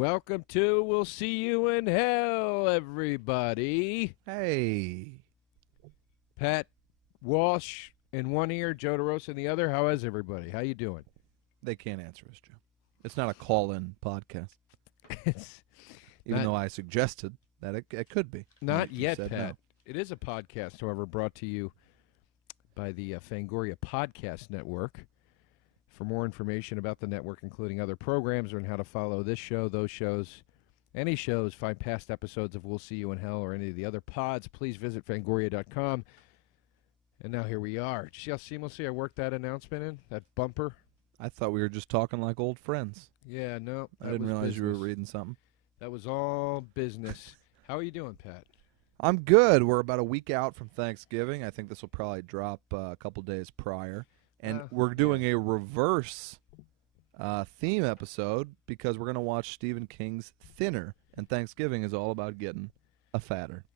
Welcome to We'll See You in Hell, everybody. Hey. Pat Walsh in one ear, Joe DeRosa in the other. How is everybody? How you doing? They can't answer us, Joe. It's not a call-in podcast. Even though I suggested that it could be. Not yet, Pat. No. It is a podcast, however, brought to you by the FANGORIA Podcast Network. For more information about the network, including other programs, or on how to follow this show, those shows, any shows, find past episodes of We'll See You in Hell or any of the other pods, please visit fangoria.com. And now here we are. Did you see how seamlessly I worked that announcement in? That bumper? I thought we were just talking like old friends. Yeah, no. I didn't realize you were reading something. That was all business. How are you doing, Pat? I'm good. We're about a week out from Thanksgiving. I think this will probably drop a couple days prior. And we're doing a reverse theme episode because we're going to watch Stephen King's Thinner. And Thanksgiving is all about getting a fatter.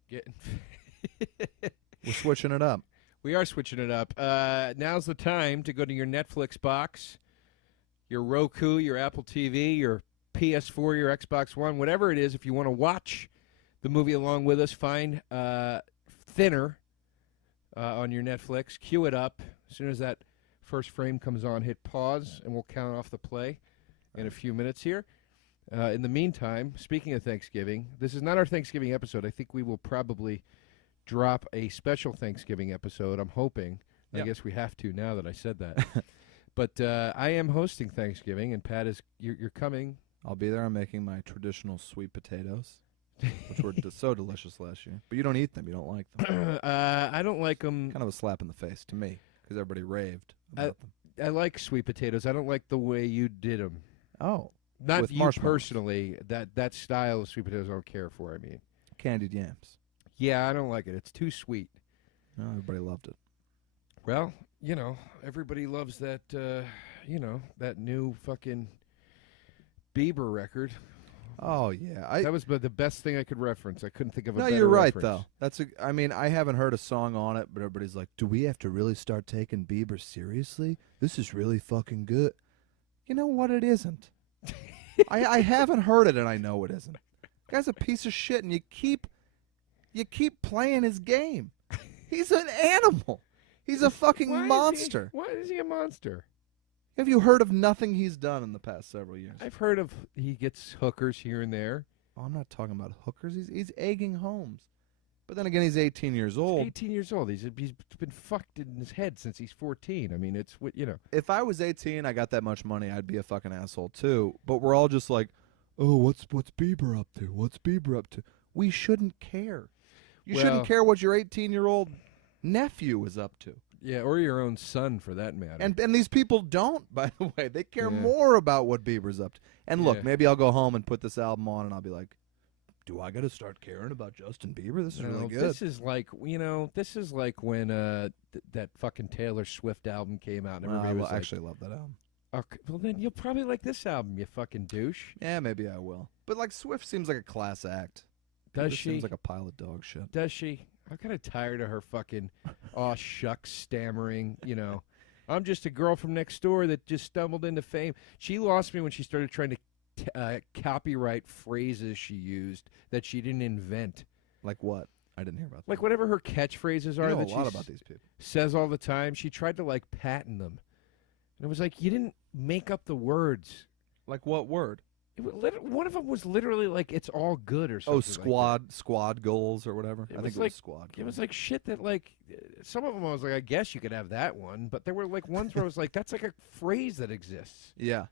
We're switching it up. We are switching it up. Now's the time to go to your Netflix box, your Roku, your Apple TV, your PS4, your Xbox One, whatever it is. If you want to watch the movie along with us, find Thinner on your Netflix. Cue it up. As soon as that first frame comes on, hit pause, and we'll count off the play in a few minutes here. In the meantime, speaking of Thanksgiving, this is not our Thanksgiving episode. I think we will probably drop a special Thanksgiving episode, I'm hoping. I guess we have to now that I said that. But I am hosting Thanksgiving, and Pat, you're coming. I'll be there. I'm making my traditional sweet potatoes, which were so delicious last year. But you don't eat them. You don't like them. I don't like them. Kind of a slap in the face to me because everybody raved about them. I like sweet potatoes. I don't like the way you did them. Oh. Not with you personally. That style of sweet potatoes I don't care for, I mean. Candied yams. Yeah, I don't like it. It's too sweet. No, everybody loved it. Well, everybody loves that, that new fucking Bieber record. Oh, yeah. That was the best thing I could reference. I couldn't think of a better No, you're right, reference. though. I haven't heard a song on it, but everybody's like, do we have to really start taking Bieber seriously? This is really fucking good. You know what? It isn't. I haven't heard it, and I know it isn't. The guy's a piece of shit, and you keep playing his game. He's an animal. He's a fucking monster. Why is he a monster? Have you heard of nothing he's done in the past several years? I've heard of he gets hookers here and there. Oh, I'm not talking about hookers. He's egging homes. But then again, he's 18 years old. He's 18 years old. He's been fucked in his head since he's 14. I mean, it's what. If I was 18, I got that much money, I'd be a fucking asshole too. But we're all just like, oh, what's Bieber up to? What's Bieber up to? We shouldn't care. You shouldn't care what your 18-year-old nephew is up to. Yeah, or your own son, for that matter. And these people don't, by the way. They care more about what Bieber's up to. And look, maybe I'll go home and put this album on, and I'll be like, do I got to start caring about Justin Bieber? This is really good. This is like, when that fucking Taylor Swift album came out. And everybody was actually love that album. Okay, well, then you'll probably like this album, you fucking douche. Yeah, maybe I will. But, Swift seems like a class act. Does she? Seems like a pile of dog shit. Does she? I'm kind of tired of her fucking, aw shucks, stammering, I'm just a girl from next door that just stumbled into fame. She lost me when she started trying to copyright phrases she used that she didn't invent. Like what? I didn't hear about that. Like whatever her catchphrases are that a lot about these people. Says all the time. She tried to, patent them. And it was like, you didn't make up the words. Like what word? One of them was literally like, it's all good or something. Oh, squad goals or whatever. I think it was squad goals. It was like shit that some of them I was like, I guess you could have that one. But there were ones where I was like, that's like a phrase that exists. Yeah.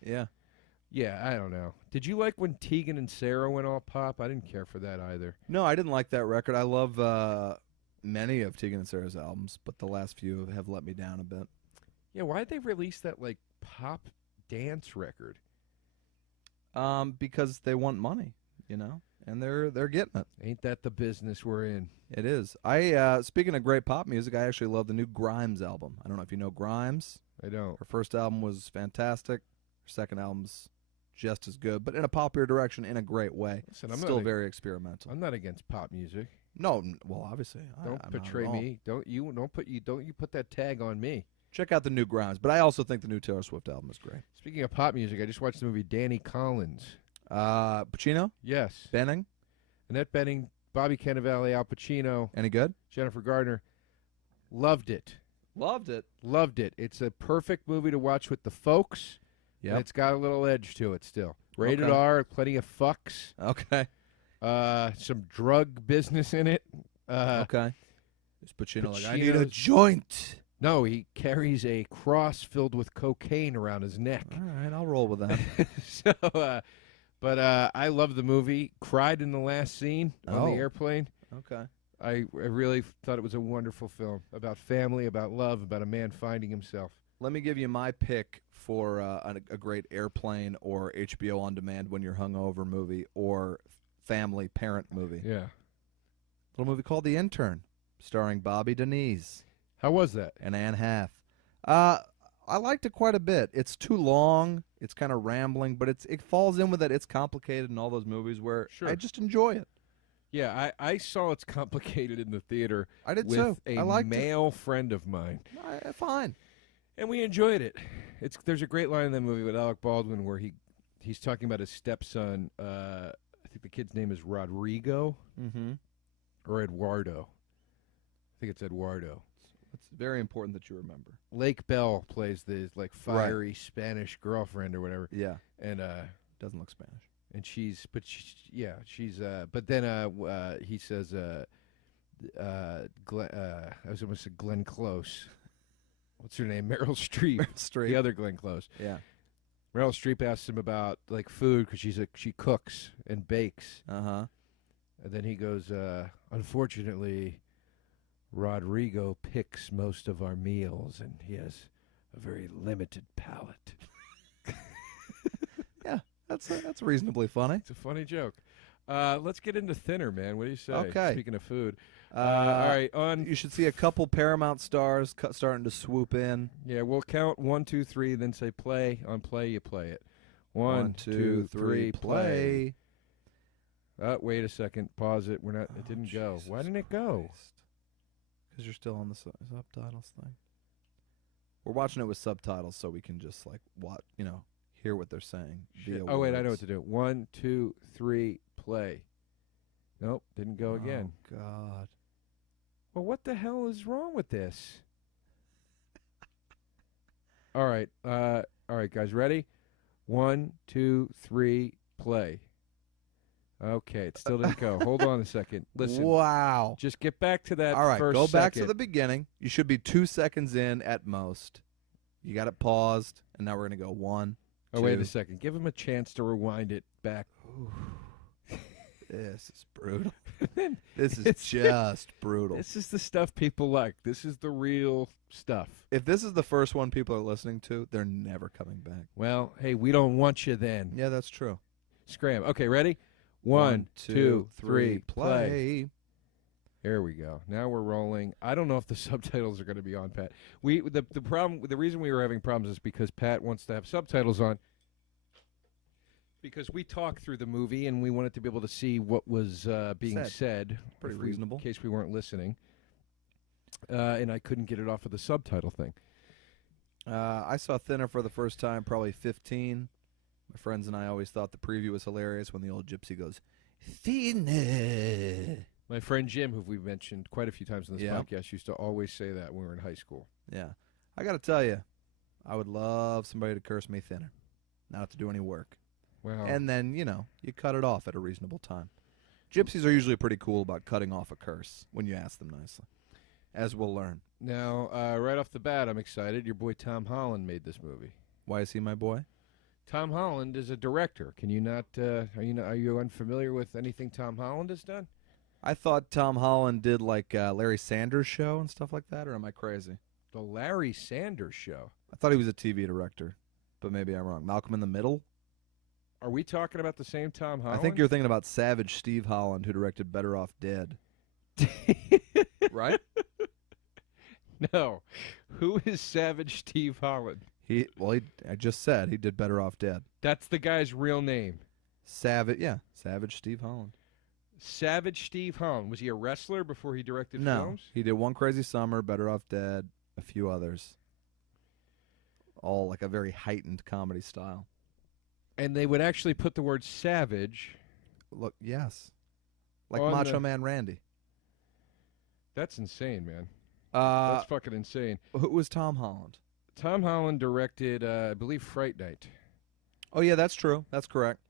Yeah. Yeah, I don't know. Did you like when Tegan and Sarah went all pop? I didn't care for that either. No, I didn't like that record. I love many of Tegan and Sarah's albums, but the last few have let me down a bit. Yeah, why'd they release that pop dance record? Because they want money, and they're getting it. Ain't that the business we're in? It is. Speaking of great pop music, I actually love the new Grimes album. I don't know if you know Grimes. I don't. Her first album was fantastic. Her second album's just as good, but in a popular direction in a great way. Listen, I'm still very experimental. I'm not against pop music. No, well, obviously, don't betray me. Don't you put that tag on me. Check out the new Grimes, but I also think the new Taylor Swift album is great. Speaking of pop music, I just watched the movie Danny Collins. Pacino? Yes. Benning? Annette Bening, Bobby Cannavale, Al Pacino, Any good? Jennifer Gardner. Loved it. Loved it. Loved it. It's a perfect movie to watch with the folks. Yeah. And it's got a little edge to it still. Rated Okay. R, plenty of fucks. Okay. Some drug business in it. Okay. Is Pacino like, I need a Pacino's- joint? No, he carries a cross filled with cocaine around his neck. All right, I'll roll with that. But I love the movie. Cried in the last scene on Oh. the airplane. Okay. I really thought it was a wonderful film about family, about love, about a man finding himself. Let me give you my pick for a great airplane or HBO on demand when you're hungover movie or family parent movie. Yeah. Little movie called The Intern, starring Bobby Denise How was that? and Anne Hath. I liked it quite a bit. It's too long. It's kind of rambling, but it falls in with it. It's complicated in all those movies where Sure. I just enjoy it. Yeah, I saw It's Complicated in the theater I did with too. a I liked male friend of mine. it. Fine. And we enjoyed it. There's a great line in that movie with Alec Baldwin where he's talking about his stepson. I think the kid's name is Rodrigo Mm-hmm. or Eduardo. I think it's Eduardo. It's very important that you remember. Lake Bell plays the fiery Spanish girlfriend or whatever. Yeah. And Doesn't look Spanish. and she's but then he says Glenn, I was almost said Glenn Close. What's her name? Meryl Streep. Straight. The other Glenn Close. Yeah. Meryl Streep asks him about food because she cooks and bakes, Uh-huh. and then he goes, "Unfortunately, Rodrigo picks most of our meals, and he has a very limited palate." Yeah. That's reasonably funny. It's a funny joke. Let's get into Thinner, man. What do you say? Okay. Speaking of food, all right. You should see a couple Paramount stars starting to swoop in. Yeah, we'll count 1, 2, 3, then say play. On play, you play it. 1, 2, 3, play. Wait a second. Pause it. It didn't go. Why didn't it go? Because you're still on the subtitles thing. We're watching it with subtitles, so we can just hear what they're saying. Shit. Via Oh wait, I know what words. to do. 1, 2, 3, play. Nope, didn't go again. Oh God. Well, what the hell is wrong with this? All right, guys, ready? 1, 2, 3, play. Okay, it still didn't go. Hold on a second. Listen. Wow. Just get back to that. All right, first go back to second. the beginning. You should be 2 seconds in at most. You got it paused, and now we're gonna go 1. Oh, wait a 2. second. Give him a chance to rewind it back. This is brutal. This is just brutal. This is the stuff people like. This is the real stuff. If this is the first one people are listening to, they're never coming back. Well, hey, we don't want you then. Yeah, that's true. Scram. Okay, ready? 1, 2, 3, play. There we go. Now we're rolling. I don't know if the subtitles are going to be on, Pat. The reason we were having problems is because Pat wants to have subtitles on. Because we talk through the movie and we wanted to be able to see what was being said. Pretty reasonable. In case we weren't listening. And I couldn't get it off of the subtitle thing. I saw Thinner for the first time, probably 15. My friends and I always thought the preview was hilarious when the old gypsy goes, Thinner. My friend Jim, who we've mentioned quite a few times in this Yeah. podcast, used to always say that when we were in high school. Yeah. I got to tell you, I would love somebody to curse me thinner. Not have to do any work. Wow. And then, you cut it off at a reasonable time. Gypsies are usually pretty cool about cutting off a curse when you ask them nicely, as we'll learn. Now, right off the bat, I'm excited. Your boy Tom Holland made this movie. Why is he my boy? Tom Holland is a director. Can you not? Are you unfamiliar with anything Tom Holland has done? I thought Tom Holland did like Larry Sanders Show and stuff like that, or am I crazy? The Larry Sanders Show. I thought he was a TV director, but maybe I'm wrong. Malcolm in the Middle? Are we talking about the same Tom Holland? I think you're thinking about Savage Steve Holland, who directed Better Off Dead. Right? No. Who is Savage Steve Holland? I just said he did Better Off Dead. That's the guy's real name. Savage Steve Holland. Savage Steve Holland. Was he a wrestler before he directed No, films? he did One Crazy Summer, Better Off Dead, a few others. All like a very heightened comedy style. And they would actually put the word savage. Look, yes. Like On Macho the- Man Randy. That's insane, man. Uh, That's fucking insane. who was Tom Holland? Tom Holland directed, I believe, Fright Night. Oh, yeah, that's true. That's correct.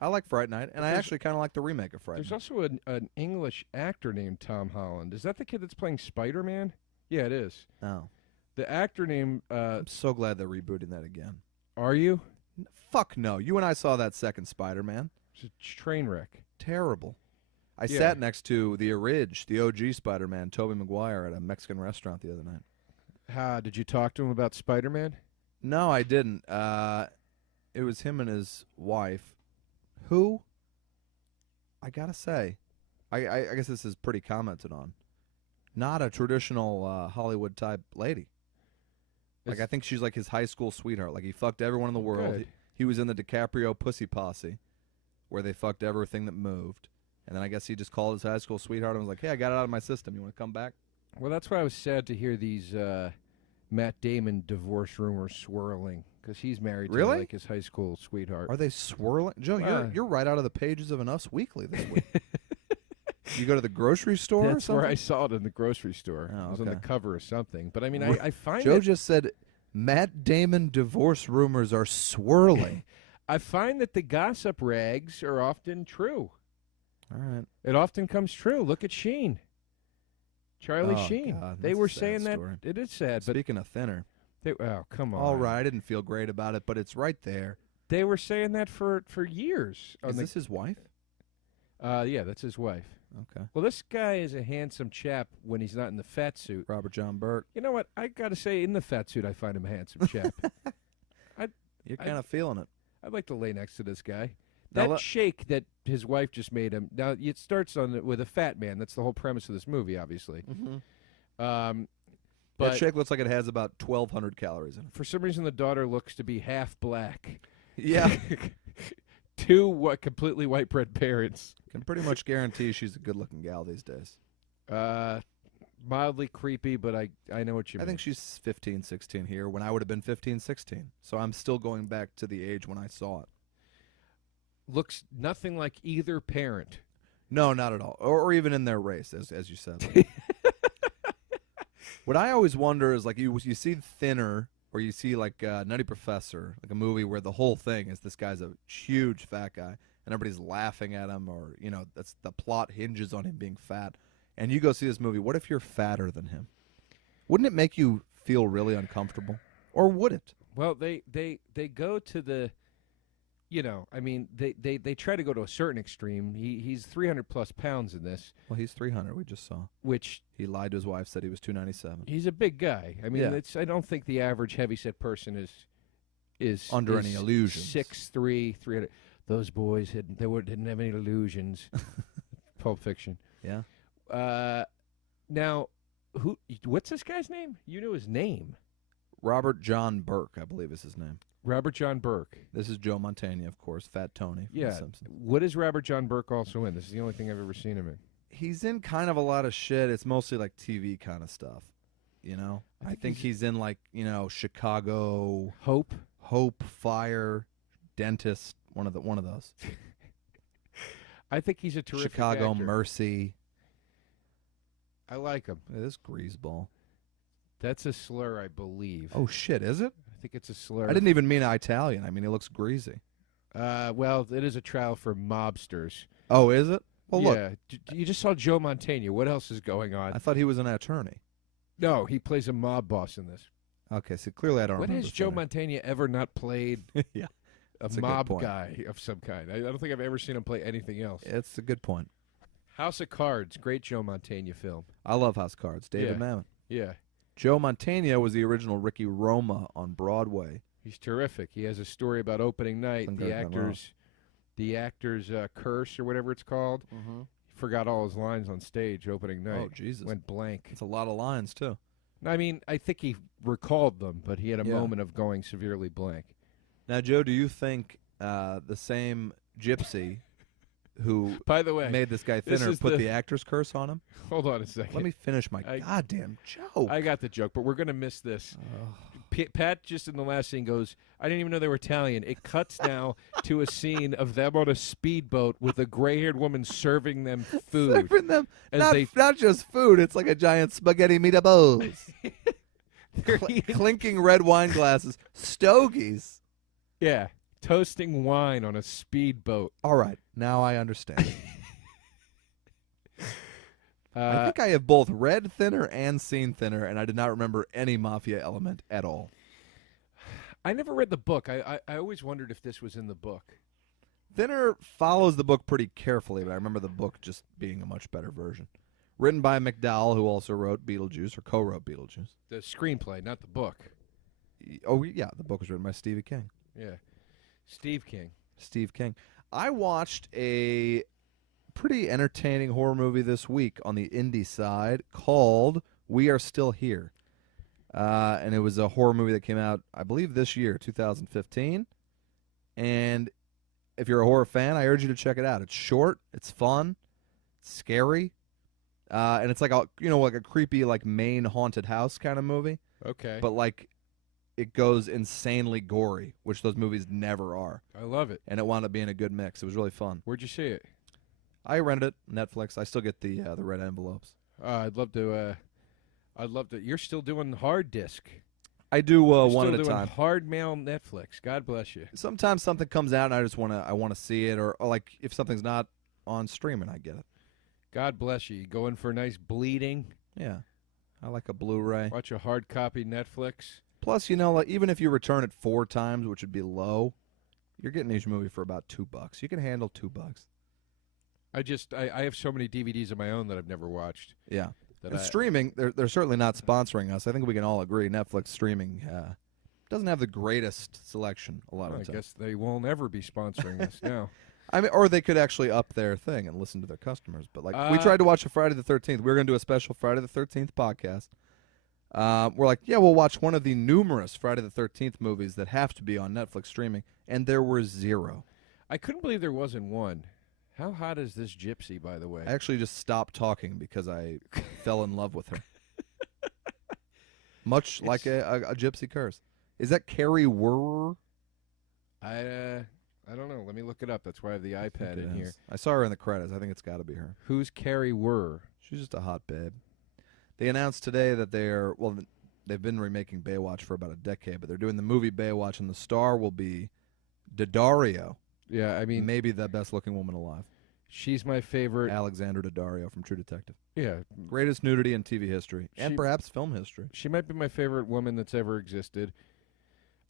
I like Fright Night, and I There's- actually kind of like the remake of Fright There's Night. also an English actor named Tom Holland. Is that the kid that's playing Spider-Man? Yeah, it is. Oh. The actor named, I'm so glad they're rebooting that again. are you? Fuck no. You and I saw that second Spider-Man. It's a train wreck. Terrible. I Yeah. sat next to the OG Spider-Man, Tobey Maguire, at a Mexican restaurant the other night. Did you talk to him about Spider-Man? No, I didn't. It was him and his wife, who, I gotta say, I guess this is pretty commented on. Not a traditional Hollywood-type lady. Like, I think she's like his high school sweetheart. Like, he fucked everyone in the world. Good. He was in the DiCaprio Pussy Posse, where they fucked everything that moved. And then I guess he just called his high school sweetheart and was like, hey, I got it out of my system. You want to come back? Well, that's why I was sad to hear these Matt Damon divorce rumors swirling, because he's married to Really? like his high school sweetheart. Are they swirling? Joe, you're right out of the pages of an Us Weekly this week. You go to the grocery store or That's something? where I saw it in the grocery store. Oh, It was on the okay. cover or something. But I mean, Ru- I find Joe it, just said, Matt Damon divorce rumors are swirling. I find that the gossip rags are often true. All right. It often comes true. Look at Sheen, Charlie Oh, Sheen. God, They that's were a sad saying story. that it is sad, but Speaking of thinner, oh come on, all right, I didn't feel great about it, but it's right there. They were saying that for years. Is this his wife? Yeah, that's his wife. Okay. Well, this guy is a handsome chap when he's not in the fat suit. Robert John Burke. You know what? I got to say, in the fat suit, I find him a handsome chap. You're kind of feeling it. I'd like to lay next to this guy. Now That let- shake that his wife just made him. Now, it starts with a fat man. That's the whole premise of this movie, obviously. That But shake looks like it has about 1,200 calories in it. for some reason, the daughter looks to be half black. Yeah. Two completely white bread parents. Can pretty much guarantee she's a good-looking gal these days. Mildly creepy, but I know what you I mean. think she's 15, 16 here when I would have been 15, 16. So I'm still going back to the age when I saw it. Looks nothing like either parent. No, not at all. Or even in their race, as you said. What I always wonder is, like, you see Thinner, or you see, like, Nutty Professor, like a movie where the whole thing is this guy's a huge fat guy, and everybody's laughing at him, or, you know, that's the plot hinges on him being fat. And you go see this movie, what if you're fatter than him? Wouldn't it make you feel really uncomfortable? Or would it? Well, they go to the, you know, I mean, they try to go to a certain extreme. He's 300 plus pounds in this, Well, he's 300, we just saw. which He lied to his wife, said he was 297. he's a big guy. I mean, Yeah. I don't think the average heavyset person is Under any illusions. 6'3", 300. Those boys didn't have any illusions. Pulp Fiction. Yeah. Now, what's this guy's name? You knew his name. Robert John Burke, I believe is his name. Robert John Burke. This is Joe Mantegna, of course, Fat Tony from The Yeah. Simpsons. What is Robert John Burke also in? This is the only thing I've ever seen him in. He's in kind of a lot of shit. It's mostly like TV kind of stuff, you know? I think he's in, like, you know, Chicago, Hope. Fire, Dentist, one of those. I think he's a terrific Chicago actor. Mercy. I like him. This greaseball. That's a slur, I believe. Oh shit, is it? I think it's a slur. I didn't even mean Italian. I mean, he looks greasy. Well, it is a trial for mobsters. Oh, is it? Well, look, yeah. You just saw Joe Mantegna. What else is going on? I thought he was an attorney. No, he plays a mob boss in this. Okay, so clearly I don't When remember. has Joe Thinner. Mantegna ever not played Yeah, a that's a good mob point. guy of some kind? I don't think I've ever seen him play anything else. It's a good point. House of Cards, great Joe Mantegna film. I love House Cards. David Yeah. Mamet. Yeah, Joe Mantegna was the original Ricky Roma on Broadway. he's terrific. He has a story about opening night. Couldn't The go wrong. actor's curse or whatever it's called. Mm-hmm. Forgot all his lines on stage opening night. Oh, Jesus. Went blank. It's a lot of lines, too. I mean, I think he recalled them, but he had a Yeah. moment of going severely blank. Now, Joe, do you think the same gypsy who By the way, made this guy this thinner is put the- the actor's curse on him? hold on a second. Let me finish my I- goddamn joke. I got the joke, but we're going to miss this. Pat just in the last scene goes, I didn't even know they were Italian. It cuts now to a scene of them on a speedboat with a gray-haired woman serving them food. Serving them not just food. It's like a giant spaghetti meatballs. Clinking red wine glasses. Stogies. Yeah, toasting wine on a speedboat. All right, now I understand. I think I have both read Thinner and seen Thinner, and I did not remember any mafia element at all. I never read the book. I always wondered if this was in the book. Thinner follows the book pretty carefully, but I remember the book just being a much better version. Written by McDowell, who also wrote Beetlejuice, or co-wrote Beetlejuice. The screenplay, not the book. Oh, yeah, the book was written by Stevie King. Yeah, Steve King. I watched a pretty entertaining horror movie this week on the indie side called We Are Still Here. And it was a horror movie that came out, I believe, this year, 2015. And if you're a horror fan, I urge you to check it out. It's short, it's fun, it's scary, and it's like a creepy, like, Maine haunted house kind of movie. Okay. But like, it goes insanely gory, which those movies never are. I love it. And it wound up being a good mix. It was really fun. Where'd you see it? I rented it, Netflix. I still get the red envelopes. I'd love to. You're still doing hard disc. I do one at a still doing time. Hard mail Netflix. God bless you. Sometimes something comes out and I just want to see it, or like if something's not on streaming, I get it. God bless you. You go in for a nice bleeding. Yeah, I like a Blu-ray. Watch a hard copy Netflix. Plus, like, even if you return it 4 times, which would be low, you're getting each movie for about $2. You can handle $2. I have so many DVDs of my own that I've never watched. Yeah. And streaming, they're certainly not sponsoring us. I think we can all agree Netflix streaming doesn't have the greatest selection a lot of the time. I guess they won't ever be sponsoring us now. I mean, or they could actually up their thing and listen to their customers. But like, we tried to watch a Friday the 13th. We were going to do a special Friday the 13th podcast. We're like, yeah, we'll watch one of the numerous Friday the 13th movies that have to be on Netflix streaming, and there were 0. I couldn't believe there wasn't one. How hot is this gypsy, by the way? I actually just stopped talking because I fell in love with her. Much like a gypsy curse. Is that Carrie Werrer? I don't know. Let me look it up. That's why I have the iPad in here. I saw her in the credits. I think it's got to be her. Who's Carrie Werrer? She's just a hot babe. They announced today that they've been remaking Baywatch for about a decade, but they're doing the movie Baywatch, and the star will be Daddario. Yeah, I mean, maybe the best-looking woman alive. She's my favorite. Alexandra Daddario from True Detective. Yeah. Greatest nudity in TV history, and perhaps film history. She might be my favorite woman that's ever existed.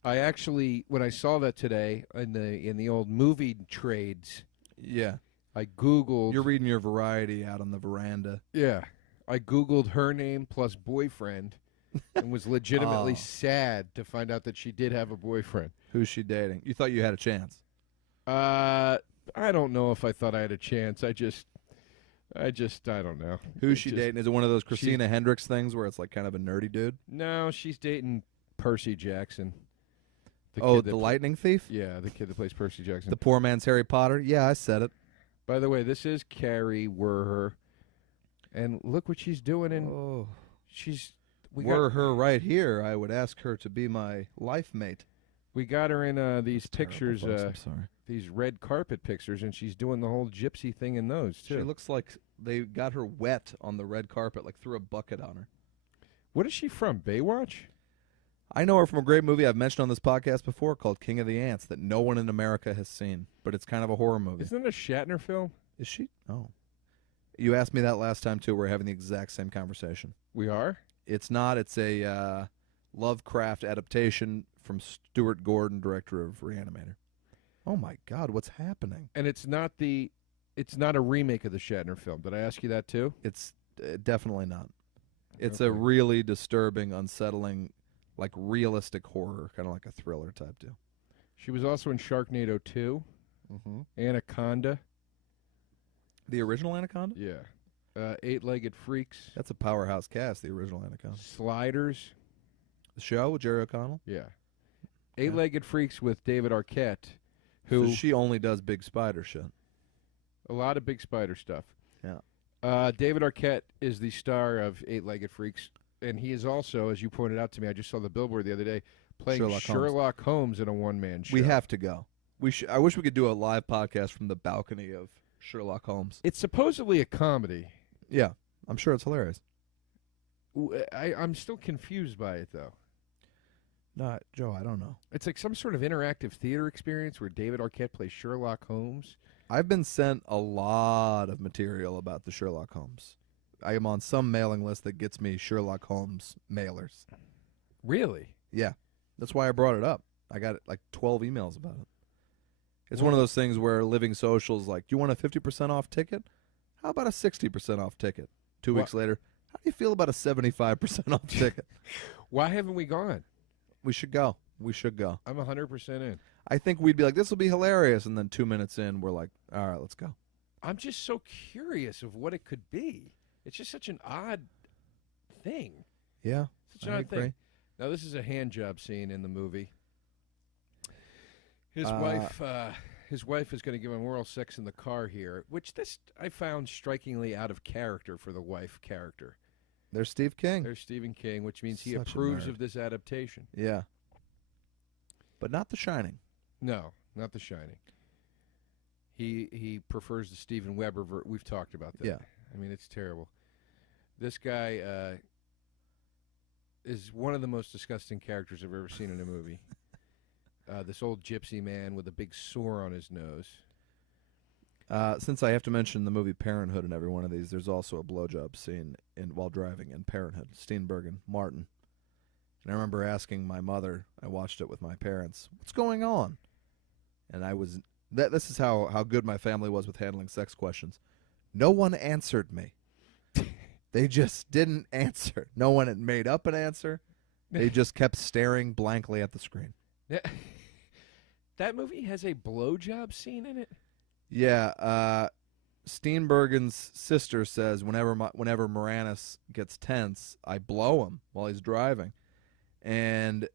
I actually, when I saw that today in the old movie trades, yeah, I Googled. You're reading your Variety out on the veranda. Yeah. I Googled her name plus boyfriend and was legitimately sad to find out that she did have a boyfriend. Who's she dating? You thought you had a chance. I don't know if I thought I had a chance. I don't know. Who's she dating? Is it one of those Christina Hendricks things where it's like kind of a nerdy dude? No, she's dating Percy Jackson. The lightning thief? Yeah, the kid that plays Percy Jackson. The poor man's Harry Potter? Yeah, I said it. By the way, this is Carrie Werrer. And look what she's doing. Were her right here, I would ask her to be my life mate. We got her in these pictures, I'm sorry. These red carpet pictures, and she's doing the whole gypsy thing in those, too. She looks like they got her wet on the red carpet, like threw a bucket on her. What is she from, Baywatch? I know her from a great movie I've mentioned on this podcast before called King of the Ants that no one in America has seen, but it's kind of a horror movie. Isn't it a Shatner film? Is she? Oh. You asked me that last time, too. We're having the exact same conversation. We are? It's not. It's a Lovecraft adaptation from Stuart Gordon, director of Reanimator. Oh, my God. What's happening? And it's not a remake of the Shatner film. Did I ask you that, too? It's definitely not. It's a really disturbing, unsettling, like realistic horror, kind of like a thriller type deal. She was also in Sharknado 2, Anaconda. The original Anaconda? Yeah. Eight-Legged Freaks. That's a powerhouse cast, the original Anaconda. Sliders. The show with Jerry O'Connell? Yeah. Eight-Legged Freaks with David Arquette. Who so she only does big spider shit. A lot of big spider stuff. Yeah. David Arquette is the star of Eight-Legged Freaks. and he is also, as you pointed out to me, I just saw the billboard the other day, playing Sherlock Sherlock Holmes in a one-man show. We have to go. I wish we could do a live podcast from the balcony of Sherlock Holmes. It's supposedly a comedy. Yeah, I'm sure it's hilarious. I'm still confused by it, though. No, Joe, I don't know. It's like some sort of interactive theater experience where David Arquette plays Sherlock Holmes. I've been sent a lot of material about the Sherlock Holmes. I am on some mailing list that gets me Sherlock Holmes mailers. Really? Yeah. That's why I brought it up. I got like 12 emails about it. It's one of those things where Living Social's like, do you want a 50% off ticket? How about a 60% off ticket? 2 weeks later, how do you feel about a 75% off ticket? Why haven't we gone? We should go. We should go. I'm 100% in. I think we'd be like, this will be hilarious. And then 2 minutes in, we're like, all right, let's go. I'm just so curious of what it could be. It's just such an odd thing. Yeah, Such an odd thing. Now, this is a hand job scene in the movie. His wife is going to give him oral sex in the car here, which this I found strikingly out of character for the wife character. There's Steve King. There's Stephen King, which means he Such a approves nerd. of this adaptation. Yeah. But not The Shining. No, not The Shining. He prefers the Steven Weber. We've talked about that. Yeah. I mean, it's terrible. This guy is one of the most disgusting characters I've ever seen in a movie. This old gypsy man with a big sore on his nose. Since I have to mention the movie Parenthood in every one of these, there's also a blowjob scene while driving in Parenthood. Steenberg and Martin. And I remember asking my mother, I watched it with my parents, what's going on? And this is how good my family was with handling sex questions. No one answered me. They just didn't answer. No one had made up an answer. They just kept staring blankly at the screen. That movie has a blowjob scene in it? Yeah, Steenbergen's sister says whenever Moranis gets tense, I blow him while he's driving. And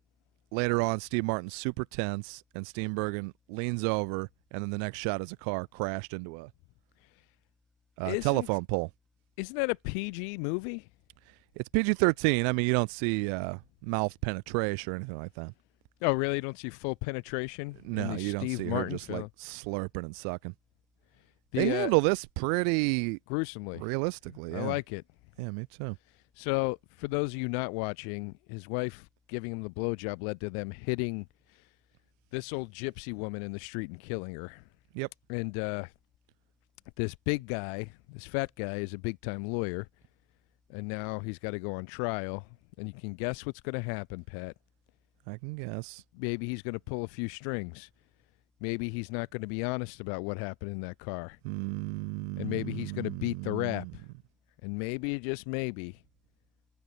later on, Steve Martin's super tense, and Steenbergen leans over, and then the next shot is a car crashed into a telephone pole. Isn't that a PG movie? It's PG-13. I mean, you don't see mouth penetration or anything like that. Oh, really? You don't see full penetration? No, you don't see her just like slurping and sucking. They handle this pretty gruesomely, realistically. Yeah. I like it. Yeah, me too. So, for those of you not watching, his wife giving him the blowjob led to them hitting this old gypsy woman in the street and killing her. Yep. And this big guy, this fat guy, is a big-time lawyer, and now he's got to go on trial. And you can guess what's going to happen, Pat. I can guess. Maybe he's going to pull a few strings. Maybe he's not going to be honest about what happened in that car. And maybe he's going to beat the rap. And maybe, just maybe,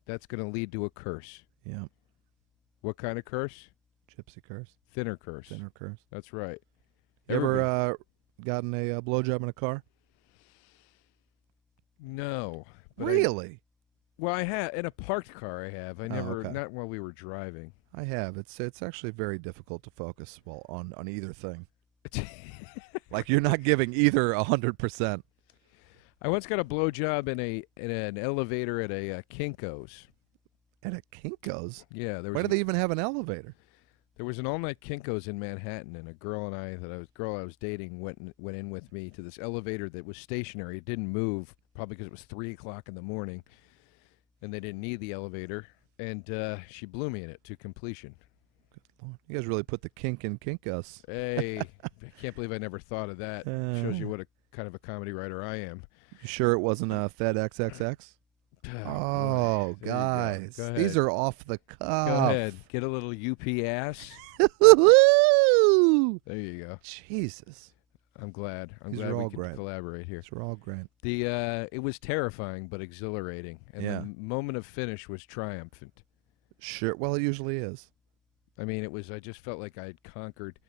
that's going to lead to a curse. Yeah. What kind of curse? Gypsy curse. Thinner curse. Thinner curse. That's right. You ever gotten a blowjob in a car? No. Really? Well, I have in a parked car. I have. I never, okay. not while we were driving. I have. It's actually very difficult to focus on either thing. Like you're not giving either 100%. I once got a blowjob in an elevator at a Kinko's. At a Kinko's? Yeah. Why do they even have an elevator? There was an all-night Kinko's in Manhattan, and a girl I was dating went in with me to this elevator that was stationary. It didn't move, probably because it was 3 o'clock in the morning, and they didn't need the elevator. And she blew me in it to completion. Good Lord. You guys really put the kink in Kinko's. Hey, I can't believe I never thought of that. Shows you what a kind of a comedy writer I am. You sure it wasn't a Fed XXX? Oh, guys. These are off the cuff. Go ahead. Get a little UPS. There you go. Jesus. I'm glad. I'm These glad are we all could great. collaborate here. These are all great. It was terrifying but exhilarating, and Yeah. the moment of finish was triumphant. Sure. Well, it usually is. I mean, it was. I just felt like I'd conquered.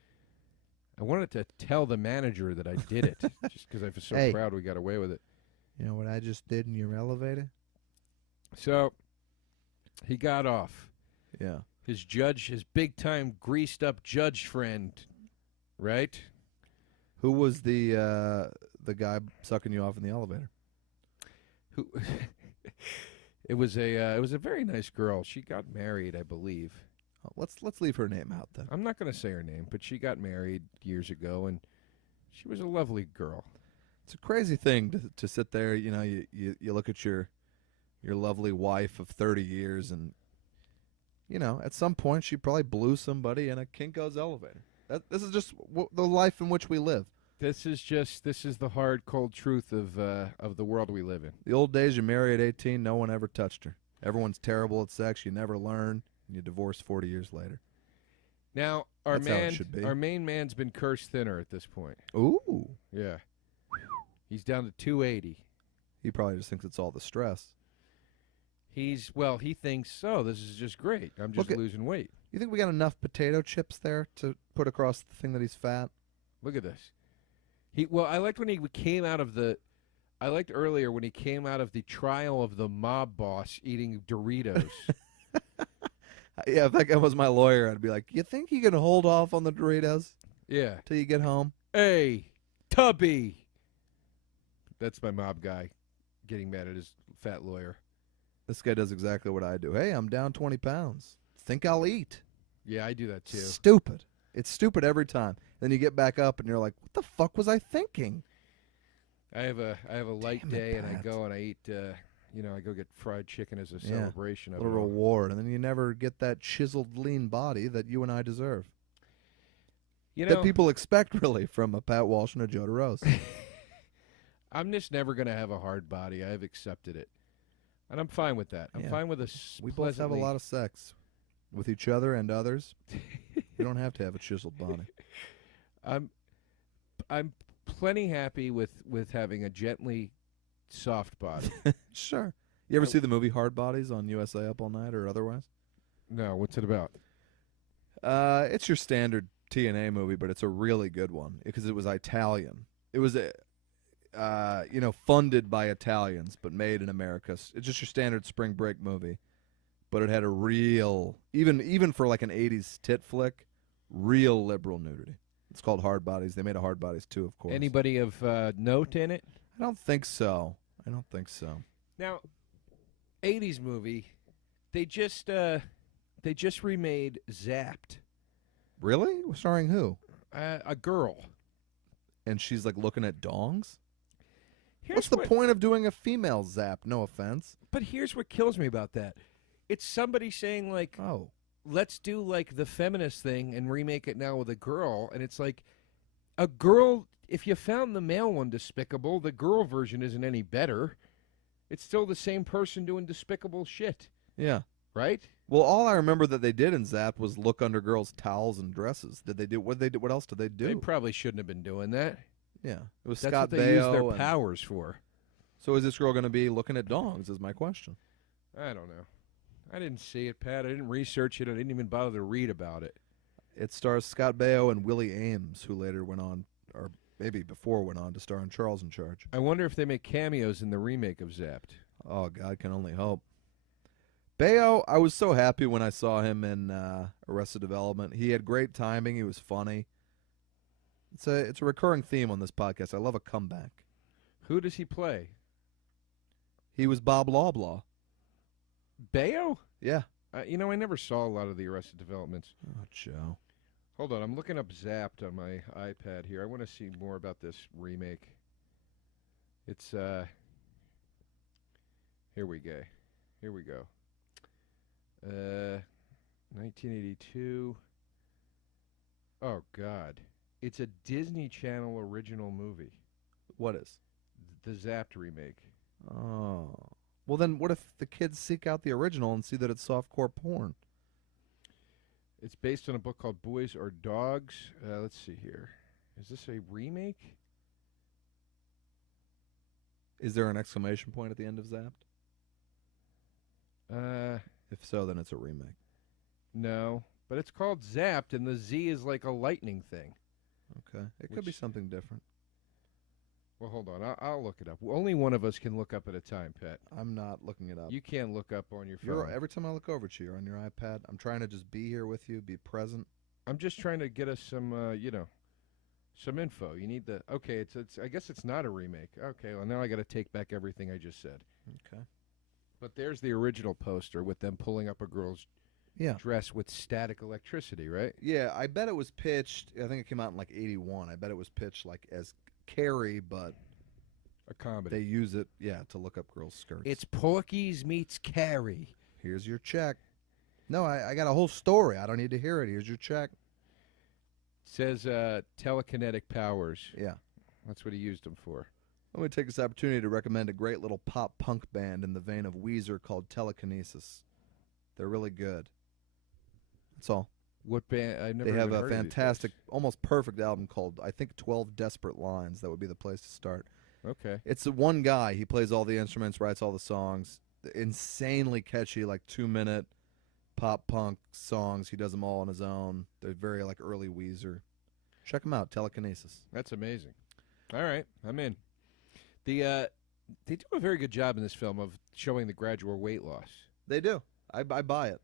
I wanted to tell the manager that I did it, just because I was so proud we got away with it. You know what I just did in your elevator? So he got off. Yeah. His big-time greased-up judge friend, right? Who was the guy sucking you off in the elevator? Who? It was a very nice girl. She got married, I believe. Oh, let's leave her name out then. I'm not going to say her name, but she got married years ago, and she was a lovely girl. It's a crazy thing to sit there. You know, you look at your lovely wife of 30 years, and you know, at some point she probably blew somebody in a Kinko's elevator. This is just the life in which we live. This is the hard, cold truth of the world we live in. The old days, you marry at 18, no one ever touched her. Everyone's terrible at sex. You never learn, and you divorce 40 years later. Now, our main man's been cursed thinner at this point. Ooh. Yeah. He's down to 280. He probably just thinks it's all the stress. He thinks, oh, this is just great. I'm just losing weight. You think we got enough potato chips there to put across the thing that he's fat? Look at this. I liked when he came out of the... I liked earlier when he came out of the trial of the mob boss eating Doritos. Yeah, if that guy was my lawyer, I'd be like, you think you can hold off on the Doritos? Yeah. Till you get home? Hey, Tubby! That's my mob guy getting mad at his fat lawyer. This guy does exactly what I do. Hey, I'm down 20 pounds. Think I'll eat. Yeah, I do that too. Stupid. It's stupid every time. Then you get back up and you're like, what the fuck was I thinking? I have a light day and I go and I eat, I go get fried chicken as a celebration. A little reward. And then you never get that chiseled, lean body that you and I deserve. That people expect, really, from a Pat Walsh and a Joe DeRosa. I'm just never going to have a hard body. I've accepted it. And I'm fine with that. I'm fine with We both have a lot of sex with each other and others. We don't have to have a chiseled body. I'm plenty happy with having a gently soft body. Sure. You ever see the movie Hard Bodies on USA Up All Night or otherwise? No, what's it about? It's your standard TNA movie, but it's a really good one because it was Italian. It was funded by Italians, but made in America. It's just your standard spring break movie, but it had a real, even for like an 80s tit flick, real liberal nudity. It's called Hard Bodies. They made a Hard Bodies too, of course. Anybody of note in it? I don't think so. Now, 80s movie, they just remade Zapped. Really? Starring who? A girl. And she's like looking at dongs? What's the point of doing a female Zap? No offense. But here's what kills me about that. It's somebody saying like, oh, let's do like the feminist thing and remake it now with a girl. And it's like a girl, if you found the male one despicable, the girl version isn't any better. It's still the same person doing despicable shit. Yeah. Right? Well, all I remember that they did in Zapped was look under girls' towels and dresses. Did they do what else did they do? They probably shouldn't have been doing that. Yeah. It was That's Scott what they Baio use their powers for. So is this girl going to be looking at dongs is my question. I don't know. I didn't see it, Pat. I didn't research it. I didn't even bother to read about it. It stars Scott Baio and Willie Ames, who later went on, or maybe before went on, to star in Charles in Charge. I wonder if they make cameos in the remake of Zapped. Oh, God can only hope. Baio, I was so happy when I saw him in Arrested Development. He had great timing. He was funny. It's a recurring theme on this podcast. I love a comeback. Who does he play? He was Bob Loblaw. Baio? Yeah. I never saw a lot of the Arrested Developments. Oh, Joe. Hold on. I'm looking up Zapped on my iPad here. I want to see more about this remake. It's, here we go. 1982. Oh, God. It's a Disney Channel original movie. What is? The Zapped remake. Oh. Well, then what if the kids seek out the original and see that it's softcore porn? It's based on a book called Boys or Dogs. Let's see here. Is this a remake? Is there an exclamation point at the end of Zapped? If so, then it's a remake. No, but it's called Zapped, and the Z is like a lightning thing. Okay. It could be something different. Well, hold on. I'll look it up. Only one of us can look up at a time, Pat. I'm not looking it up. You can't look up on your phone. Every time I look over at you, you're on your iPad. I'm trying to just be here with you, be present. I'm just trying to get us some, some info. You need the... Okay, it's. I guess it's not a remake. Okay, well, now I got to take back everything I just said. Okay. But there's the original poster with them pulling up a girl's Yeah. dress with static electricity, right? Yeah, I bet it was pitched, I think it came out in like 81. I bet it was pitched like as Carrie, but A comedy. they use it, to look up girls' skirts. It's Porky's meets Carrie. Here's your check. No, I got a whole story. I don't need to hear it. Here's your check. Says telekinetic powers. Yeah. That's what he used them for. Let me take this opportunity to recommend a great little pop-punk band in the vein of Weezer called Telekinesis. They're really good. That's all. What band? I never. They have even a heard of these fantastic, guys. almost perfect album called, I think, 12 Desperate Lines. That would be the place to start. Okay. It's the one guy. He plays all the instruments, writes all the songs. Insanely catchy, like 2-minute pop-punk songs. He does them all on his own. They're very like early Weezer. Check them out, Telekinesis. That's amazing. All right, I'm in. They do a very good job in this film of showing the gradual weight loss. They do. I buy it.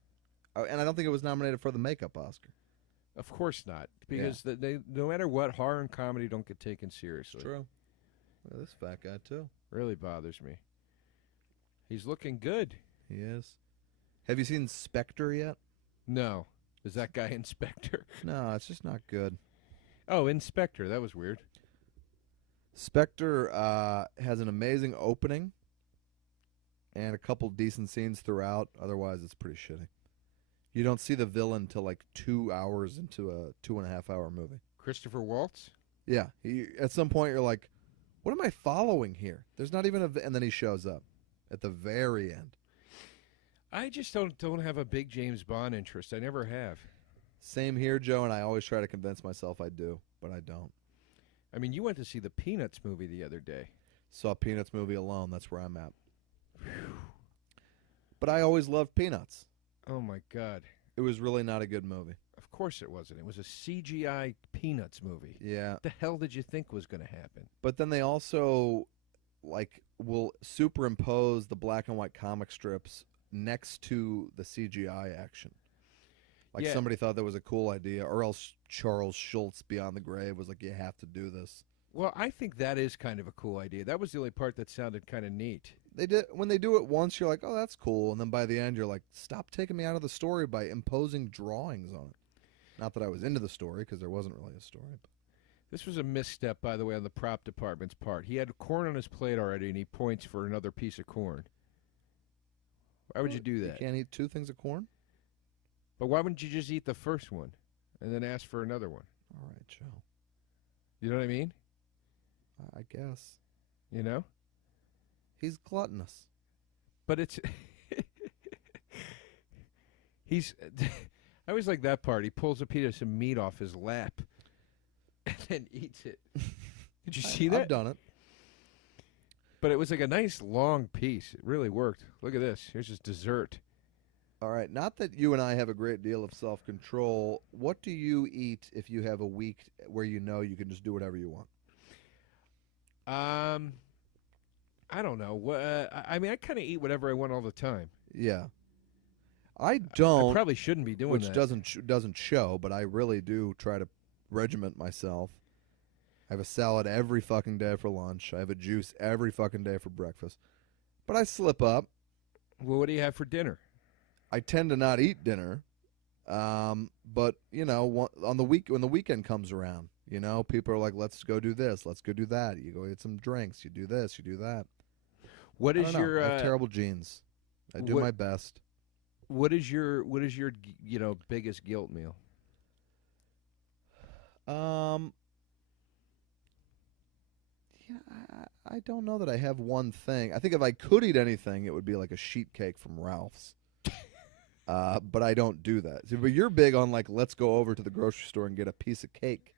And I don't think it was nominated for the makeup Oscar. Of course not, because they no matter what, horror and comedy don't get taken seriously. True. Well, this fat guy, too. Really bothers me. He's looking good. He is. Have you seen Spectre yet? No. Is that guy Inspector? No, it's just not good. Oh, Inspector. That was weird. Spectre has an amazing opening and a couple decent scenes throughout. Otherwise, it's pretty shitty. You don't see the villain till like 2 hours into a 2.5-hour movie. Christopher Waltz? Yeah. At some point, you're like, what am I following here? There's not even and then he shows up at the very end. I just don't have a big James Bond interest. I never have. Same here, Joe, and I always try to convince myself I do, but I don't. I mean, you went to see the Peanuts movie the other day. Saw Peanuts movie alone. That's where I'm at. But I always loved Peanuts. Oh, my God. It was really not a good movie. Of course it wasn't. It was a CGI Peanuts movie. Yeah. What the hell did you think was going to happen? But then they also, like, will superimpose the black and white comic strips next to the CGI action. Like, Yeah. somebody thought that was a cool idea, or else Charles Schultz Beyond the Grave was like, you have to do this. Well, I think that is kind of a cool idea. That was the only part that sounded kind of neat. When they do it once, you're like, oh, that's cool. And then by the end, you're like, stop taking me out of the story by imposing drawings on it. Not that I was into the story, because there wasn't really a story. But. This was a misstep, by the way, on the prop department's part. He had corn on his plate already, and he points for another piece of corn. Why would you do that? You can't eat 2 things of corn? But why wouldn't you just eat the first one and then ask for another one? All right, Joe. You know what I mean? I guess. You know? He's gluttonous. But it's... He's... I always like that part. He pulls a piece of meat off his lap and then eats it. Did you see that? I've done it. But it was like a nice long piece. It really worked. Look at this. Here's his dessert. All right. Not that you and I have a great deal of self-control. What do you eat if you have a week where you know you can just do whatever you want? I don't know. I mean, I kind of eat whatever I want all the time. Yeah. I don't. I probably shouldn't be doing which that. doesn't show, but I really do try to regiment myself. I have a salad every fucking day for lunch. I have a juice every fucking day for breakfast. But I slip up. Well, what do you have for dinner? I tend to not eat dinner. But, you know, on the when the weekend comes around, you know, people are like, let's go do this, let's go do that. You go get some drinks, you do this, you do that. What I is don't know. your I have terrible genes. I do my best. What is your biggest guilt meal? Yeah, I don't know that I have one thing. I think if I could eat anything, it would be like a sheet cake from Ralph's. But I don't do that. So, but you're big on like, let's go over to the grocery store and get a piece of cake.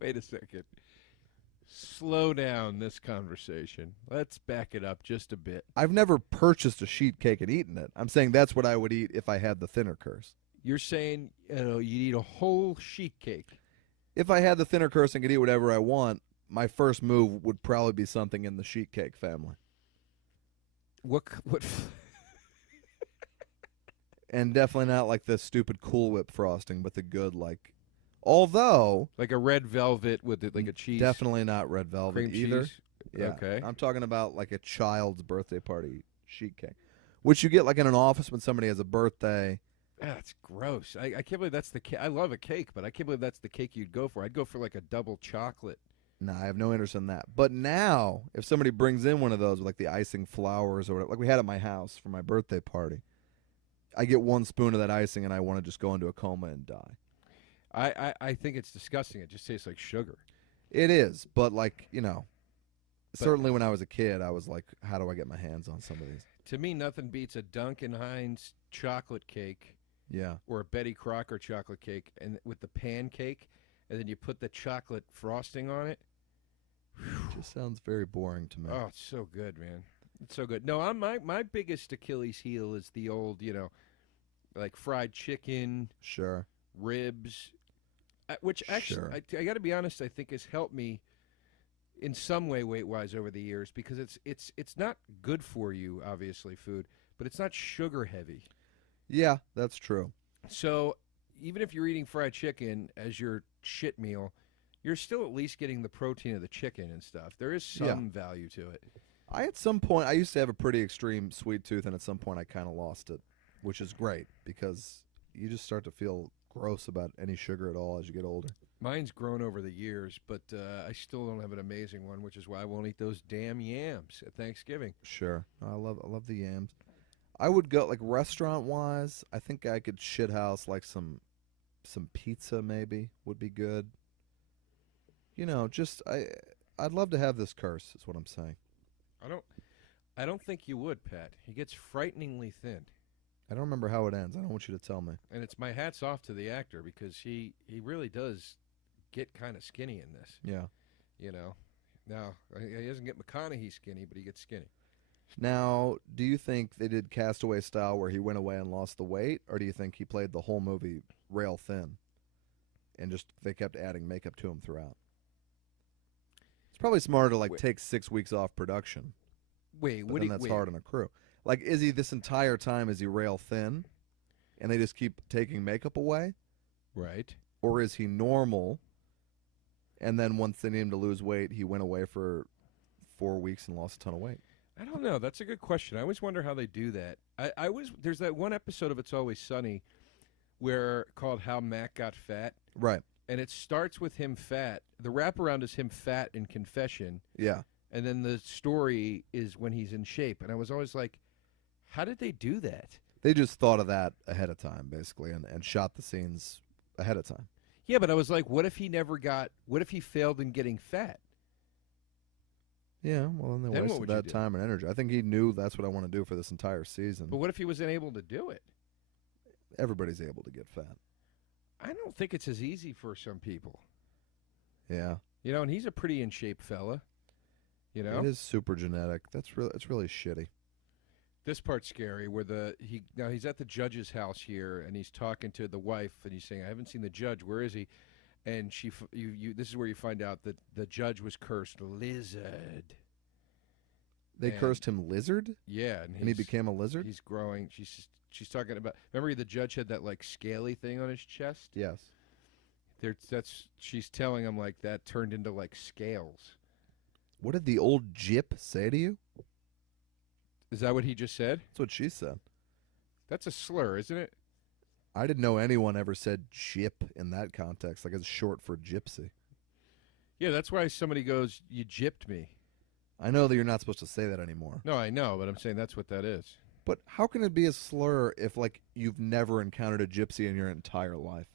Wait a second. Slow down this conversation. Let's back it up just a bit. I've never purchased a sheet cake and eaten it. I'm saying that's what I would eat if I had the thinner curse. You're saying you'd eat a whole sheet cake. If I had the thinner curse and could eat whatever I want, my first move would probably be something in the sheet cake family. What? And definitely not like the stupid Cool Whip frosting, but the good like. Although Like a red velvet with like a cheese. Definitely not red velvet cream either. cheese. Yeah. Okay. I'm talking about like a child's birthday party sheet cake, which you get like in an office when somebody has a birthday. That's gross. I can't believe that's the cake. I love a cake, but I can't believe that's the cake you'd go for. I'd go for like a double chocolate. No, I have no interest in that. But now, if somebody brings in one of those with like the icing flowers or whatever, like we had at my house for my birthday party, I get 1 spoon of that icing and I want to just go into a coma and die. I think it's disgusting. It just tastes like sugar. It is, but like, certainly when I was a kid, I was like, how do I get my hands on some of these? To me, nothing beats a Duncan Hines chocolate cake. Yeah. Or a Betty Crocker chocolate cake, and with the pancake, and then you put the chocolate frosting on it. It just sounds very boring to me. Oh, it's so good, man. It's so good. No, my biggest Achilles heel is the old, like fried chicken, Sure. ribs, which actually, Sure. I got to be honest, I think has helped me in some way weight-wise over the years, because it's not good for you, obviously, food, but it's not sugar heavy. Yeah, that's true. So even if you're eating fried chicken as your shit meal, you're still at least getting the protein of the chicken and stuff. There is some value to it. At some point, I used to have a pretty extreme sweet tooth, and at some point I kind of lost it, which is great because you just start to feel gross about any sugar at all as you get older. Mine's grown over the years, but I still don't have an amazing one, which is why I won't eat those damn yams at Thanksgiving. Sure. I love the yams. I would go, like, restaurant-wise, I think I could shithouse, like, some pizza maybe would be good. I'd love to have this curse, is what I'm saying. I don't think you would, Pat. He gets frighteningly thin. I don't remember how it ends. I don't want you to tell me. And it's my hat's off to the actor, because he really does get kind of skinny in this. Yeah. Now, he doesn't get McConaughey skinny, but he gets skinny. Now, do you think they did Castaway style where he went away and lost the weight, or do you think he played the whole movie rail thin and just they kept adding makeup to him throughout? It's probably smarter to take 6 weeks off production. That's hard on a crew. Like, is he this entire time, is he rail thin and they just keep taking makeup away? Right. Or is he normal and then once they need him to lose weight, he went away for 4 weeks and lost a ton of weight? I don't know. That's a good question. I always wonder how they do that. There's that one episode of It's Always Sunny called How Mac Got Fat. Right. And it starts with him fat. The wraparound is him fat in confession. Yeah. And then the story is when he's in shape. And I was always like, how did they do that? They just thought of that ahead of time, basically, and shot the scenes ahead of time. Yeah, but I was like, what if he failed in getting fat? Yeah, well, then they wasted that time and energy. I think he knew that's what I want to do for this entire season. But what if he wasn't able to do it? Everybody's able to get fat. I don't think it's as easy for some people. Yeah. And he's a pretty in shape fella. It is super genetic. It's really shitty. This part's scary, where he's at the judge's house here, and he's talking to the wife, and he's saying, "I haven't seen the judge. Where is he?" And this is where you find out that the judge was cursed lizard. They cursed him lizard? Yeah, and he became a lizard? He's growing. She's talking about. Remember, the judge had that like scaly thing on his chest. Yes. She's telling him like that turned into like scales. What did the old gyp say to you? Is that what he just said? That's what she said. That's a slur, isn't it? I didn't know anyone ever said gyp in that context, like it's short for gypsy. Yeah, that's why somebody goes, "You gypped me." I know that you're not supposed to say that anymore. No, I know, but I'm saying that's what that is. But how can it be a slur if, like, you've never encountered a gypsy in your entire life?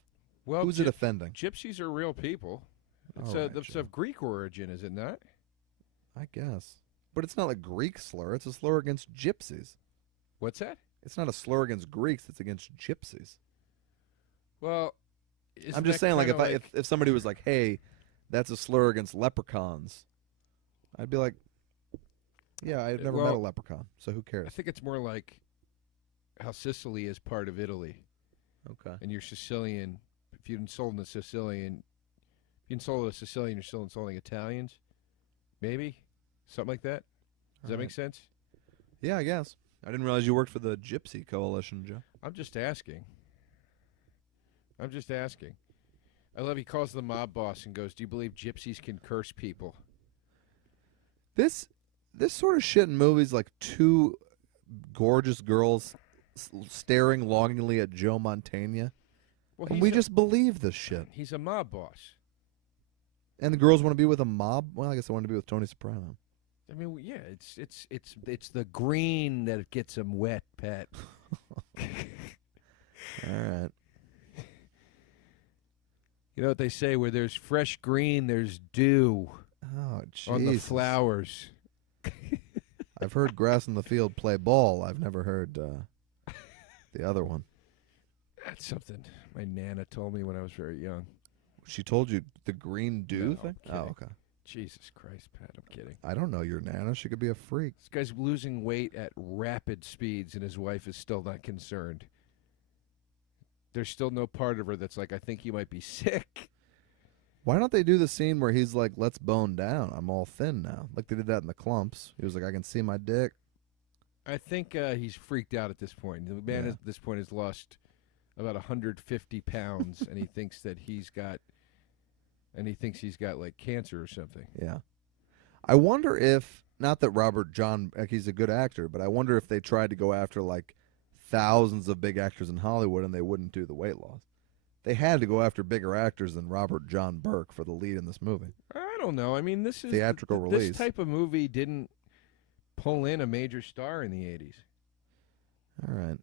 Well, who's it offending? Gypsies are real people. It's of Greek origin, is it not? I guess. But it's not a Greek slur. It's a slur against gypsies. What's that? It's not a slur against Greeks. It's against gypsies. Well, I'm just saying, like, if somebody was like, "Hey, that's a slur against leprechauns," I'd be like, "Yeah, I've never met a leprechaun, so who cares?" I think it's more like how Sicily is part of Italy. Okay. And you're Sicilian. If you insult a Sicilian, you're still insulting Italians. Maybe something like that. Does that make sense? Yeah, I guess. I didn't realize you worked for the Gypsy Coalition, Joe. I'm just asking. I love he calls the mob boss and goes, "Do you believe gypsies can curse people?" This sort of shit in movies, like two gorgeous girls staring longingly at Joe Montana. Well, And we just believe this shit. He's a mob boss. And the girls want to be with a mob? Well, I guess I want to be with Tony Soprano. I mean, yeah, it's the green that gets him wet, Pat. All right. You know what they say, where there's fresh green, there's dew Oh, Jesus. on the flowers. I've heard grass in the field play ball. I've never heard the other one. That's something my Nana told me when I was very young. She told you the green dew No, thing? I'm Oh, kidding. okay. Jesus Christ, Pat, I'm kidding. I don't know your Nana. She could be a freak. This guy's losing weight at rapid speeds, and his wife is still not concerned. There's still no part of her that's like, I think you might be sick. Why don't they do the scene where he's like, let's bone down. I'm all thin now. Like they did that in The Clumps. He was like, I can see my dick. I think he's freaked out at this point. The man Yeah. at this point has lost about 150 pounds, and he thinks that he's got like cancer or something. Yeah. I wonder if, not that Robert John, like he's a good actor, but I wonder if they tried to go after like thousands of big actors in Hollywood and they wouldn't do the weight loss. They had to go after bigger actors than Robert John Burke for the lead in this movie. I don't know. I mean, this is Theatrical release. This type of movie didn't pull in a major star in the 80s. All right.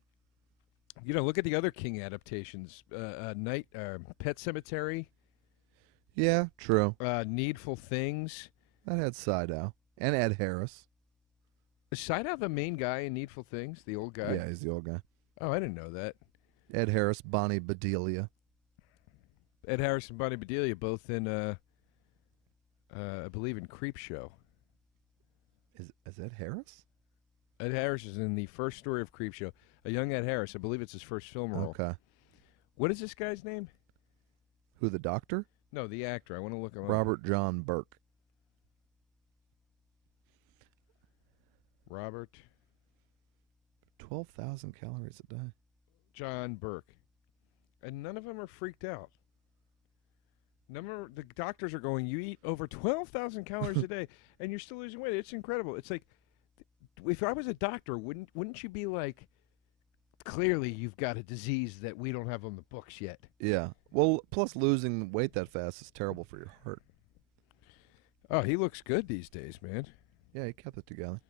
You know, look at the other King adaptations. Pet Sematary, Yeah, true. Needful Things. That had Sydow and Ed Harris. Is Sydow the main guy in Needful Things, the old guy? Yeah, he's the old guy. Oh, I didn't know that. Ed Harris, Bonnie Bedelia. Ed Harris and Bonnie Bedelia both in, I believe, in Creepshow. Is Ed Harris? Ed Harris is in the first story of Creepshow. A young Ed Harris. I believe it's his first film role. Okay. What is this guy's name? Who, the doctor? No, the actor. I want to look him up. Robert John Burke. Robert 12,000 calories a day. John Burke. And none of them are freaked out. The doctors are going, you eat over 12,000 calories a day, and you're still losing weight. It's incredible. It's like, if I was a doctor, wouldn't you be like, clearly you've got a disease that we don't have on the books yet. Yeah. Well, plus losing weight that fast is terrible for your heart. Oh, he looks good these days, man. Yeah, he kept it together.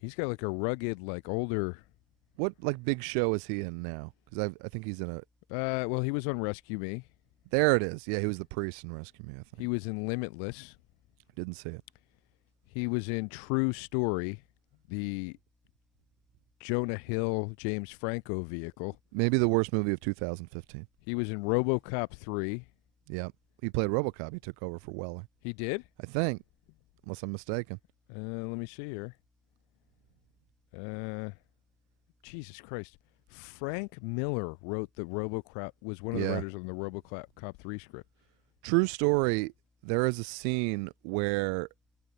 He's got like a rugged, like older. What like big show is he in now? Because I think he's in a. Well, he was on Rescue Me. There it is. Yeah, he was the priest in Rescue Me, I think. He was in Limitless. Didn't see it. He was in True Story, the Jonah Hill, James Franco vehicle. Maybe the worst movie of 2015. He was in RoboCop 3. Yep. He played RoboCop. He took over for Weller. He did? I think. Unless I'm mistaken. Let me see here. Jesus Christ. Frank Miller wrote the RoboCop, was one of the writers on the RoboCop 3 script. True story, there is a scene where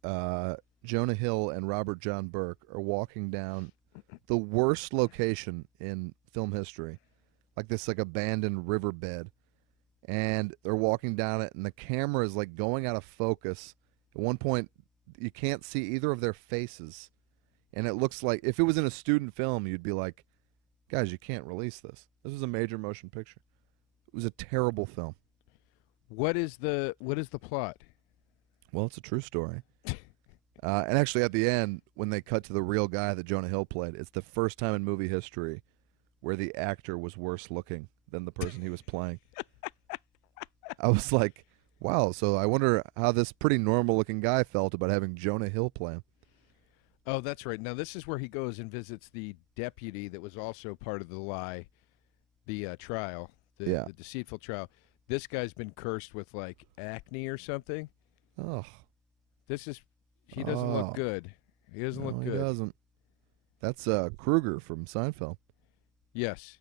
Jonah Hill and Robert John Burke are walking down the worst location in film history, like this like abandoned riverbed, and they're walking down it, and the camera is like going out of focus. At one point, you can't see either of their faces, and it looks like if it was in a student film, you'd be like, guys, you can't release this. This was a major motion picture. It was a terrible film. What is the plot? Well, it's a true story. And actually, at the end, when they cut to the real guy that Jonah Hill played, it's the first time in movie history where the actor was worse looking than the person he was playing. I was like, wow, so I wonder how this pretty normal-looking guy felt about having Jonah Hill play him. Oh, that's right. Now, this is where he goes and visits the deputy that was also part of the lie, the trial, the deceitful trial. This guy's been cursed with, like, acne or something. Oh. He doesn't look good. He doesn't look good. He doesn't. That's Kruger from Seinfeld. Yes.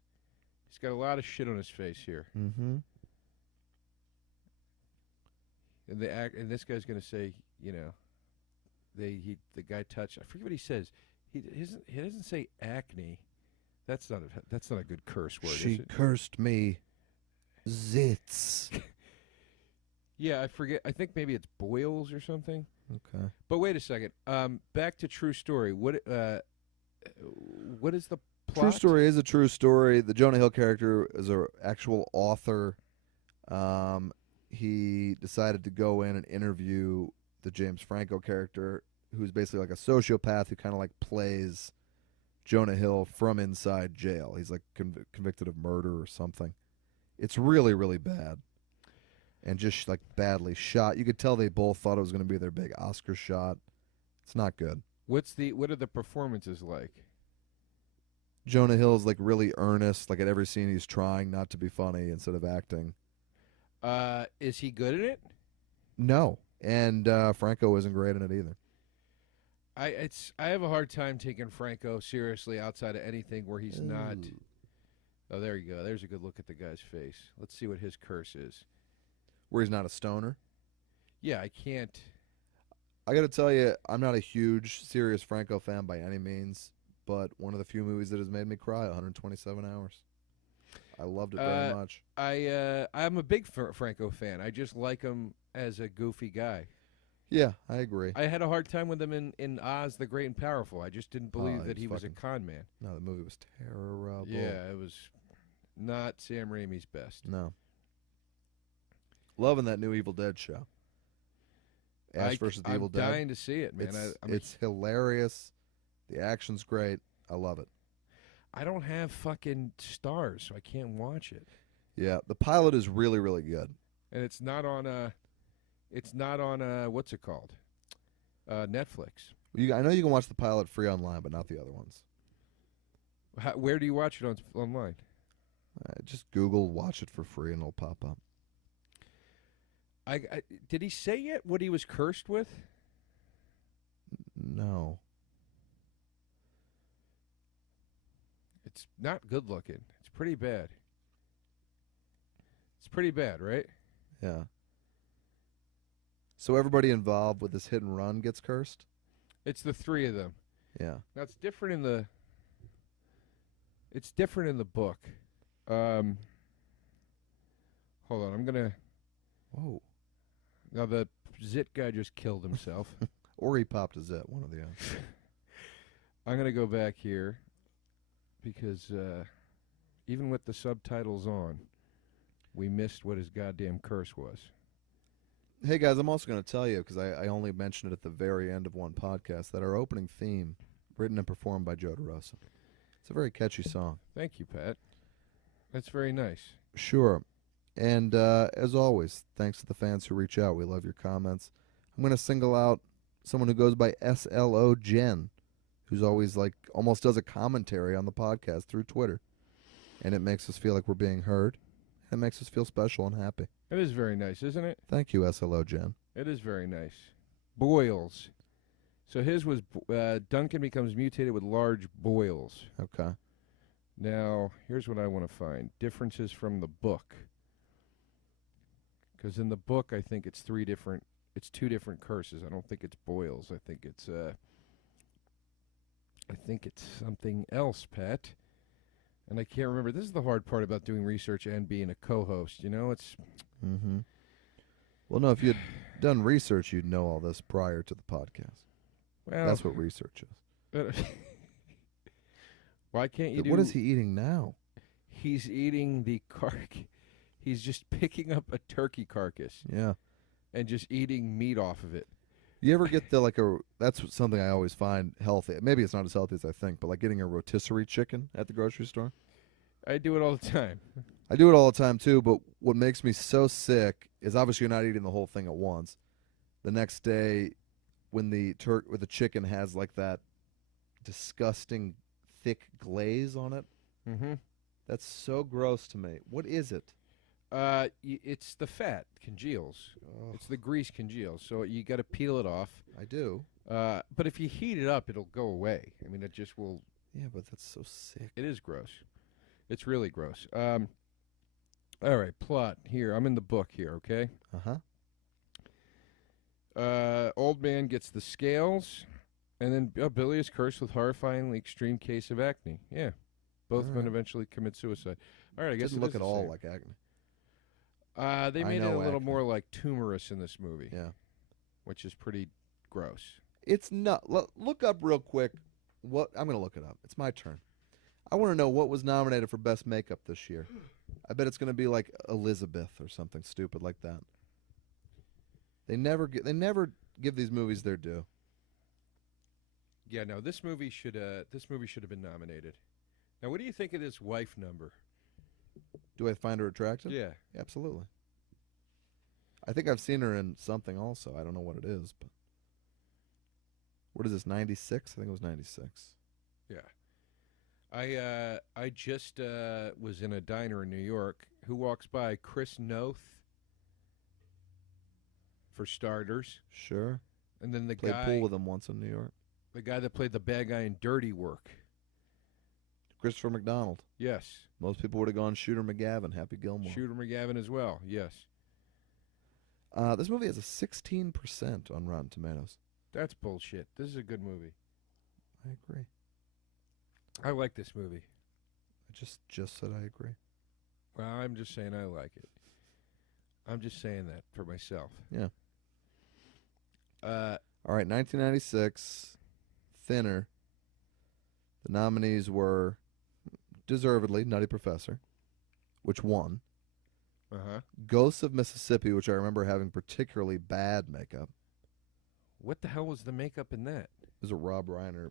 He's got a lot of shit on his face here. Mm-hmm. And this guy's going to say, you know, the guy touched. I forget what he says. He doesn't say acne. That's not a good curse word. She is it? cursed me. Zits. Yeah, I forget. I think maybe it's boils or something. Okay. But wait a second. Back to True Story. What is the plot? True Story is a true story. The Jonah Hill character is an actual author. He decided to go in and interview the James Franco character, who's basically like a sociopath who kind of like plays Jonah Hill from inside jail. He's like convicted of murder or something. It's really, really bad. And just like badly shot. You could tell they both thought it was going to be their big Oscar shot. It's not good. What are the performances like? Jonah Hill's like really earnest. Like at every scene, he's trying not to be funny instead of acting. Is he good at it? No, and Franco isn't great in it either. I have a hard time taking Franco seriously outside of anything where he's not. Oh, there you go. There's a good look at the guy's face. Let's see what his curse is. Where he's not a stoner? Yeah, I can't. I got to tell you, I'm not a huge, serious Franco fan by any means, but one of the few movies that has made me cry, 127 Hours. I loved it very much. I'm a big Franco fan. I just like him as a goofy guy. Yeah, I agree. I had a hard time with him in Oz the Great and Powerful. I just didn't believe that he was a con man. No, the movie was terrible. Yeah, it was not Sam Raimi's best. No. Loving that new Evil Dead show. Ash versus the Evil Dead. I'm dying to see it, man. It's hilarious. The action's great. I love it. I don't have fucking stars, so I can't watch it. Yeah, the pilot is really, really good. And it's not on what's it called? Netflix. I know you can watch the pilot free online, but not the other ones. Where do you watch it online? Just Google "watch it for free" and it'll pop up. Did he say yet what he was cursed with? No. It's not good looking. It's pretty bad. It's pretty bad, right? Yeah. So everybody involved with this hit and run gets cursed? It's the three of them. Yeah. Now it's different in the book. Hold on, I'm gonna. Whoa. Now the Zit guy just killed himself. Or he popped a zit, one or the other. I'm gonna go back here because even with the subtitles on, we missed what his goddamn curse was. Hey guys, I'm also going to tell you, because I only mentioned it at the very end of one podcast, that our opening theme, written and performed by Joe DeRosa. It's a very catchy song. Thank you, Pat. That's very nice. Sure. And as always, thanks to the fans who reach out. We love your comments. I'm going to single out someone who goes by SLO Jen, who's always like almost does a commentary on the podcast through Twitter. And it makes us feel like we're being heard. It makes us feel special and happy. It is very nice, isn't it? Thank you, SLO Jen. It is very nice. Boils. So his was Duncan becomes mutated with large boils. Okay. Now, here's what I want to find. Differences from the book. Because in the book, I think it's two different curses. I don't think it's boils. I think it's something else, Pat. And I can't remember. This is the hard part about doing research and being a co-host. You know, it's... Mm-hmm. Well, no, if you had done research, you'd know all this prior to the podcast. Well, that's what research is. Why can't you do... What is he eating now? He's eating the He's just picking up a turkey carcass. Yeah. And just eating meat off of it. You ever get that's something I always find healthy. Maybe it's not as healthy as I think, but like getting a rotisserie chicken at the grocery store. I do it all the time. I do it all the time too, but what makes me so sick is obviously you're not eating the whole thing at once. The next day when the chicken has like that disgusting thick glaze on it. Mm-hmm. That's so gross to me. What is it? It's the fat congeals. Oh. It's the grease congeals. So you got to peel it off. I do. But if you heat it up, it'll go away. I mean, it just will. Yeah, but that's so sick. It is gross. It's really gross. All right, plot here. I'm in the book here, okay? Uh-huh. Old man gets the scales, and then Billy is cursed with horrifyingly extreme case of acne. Yeah. Both men eventually commit suicide. All right, I guess it doesn't look at all like acne. They made it a little more like tumorous in this movie. Yeah. Which is pretty gross. It's not. Look up real quick. What I'm going to look it up. It's my turn. I want to know what was nominated for best makeup this year. I bet it's going to be like Elizabeth or something stupid like that. They never give these movies their due. Yeah, no, this movie should have been nominated. Now, what do you think of this wife number? Do I find her attractive? Yeah. Absolutely. I think I've seen her in something also. I don't know what it is, but what is this, 96? I think it was 96. Yeah. I just was in a diner in New York. Who walks by? Chris Noth, for starters. Sure. And then the Played guy pool with him once in New York. The guy that played the bad guy in Dirty Work. Christopher McDonald. Yes. Most people would have gone Shooter McGavin, Happy Gilmore. Shooter McGavin as well, yes. This movie has a 16% on Rotten Tomatoes. That's bullshit. This is a good movie. I agree. I like this movie. I just said I agree. Well, I'm just saying I like it. I'm just saying that for myself. Yeah. Uh, All right, 1996, Thinner. The nominees were, deservedly, Nutty Professor, which won. Uh-huh. Ghosts of Mississippi, which I remember having particularly bad makeup. What the hell was the makeup in that? It was a Rob Reiner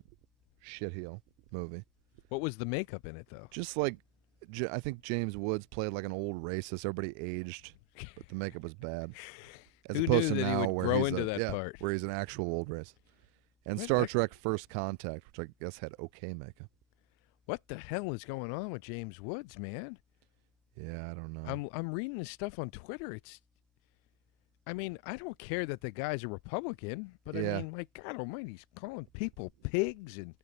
shitheel movie. What was the makeup in it, though? Just like, I think James Woods played like an old racist. Everybody aged, but the makeup was bad. As Who opposed knew to that he now would where grow he's into that part? where he's an actual old racist. And What Star the- Trek First Contact, which I guess had okay makeup. What the hell is going on with James Woods, man? Yeah, I don't know. I'm reading this stuff on Twitter. I mean, I don't care that the guy's a Republican, but Yeah. I mean, my God Almighty, he's calling people pigs, and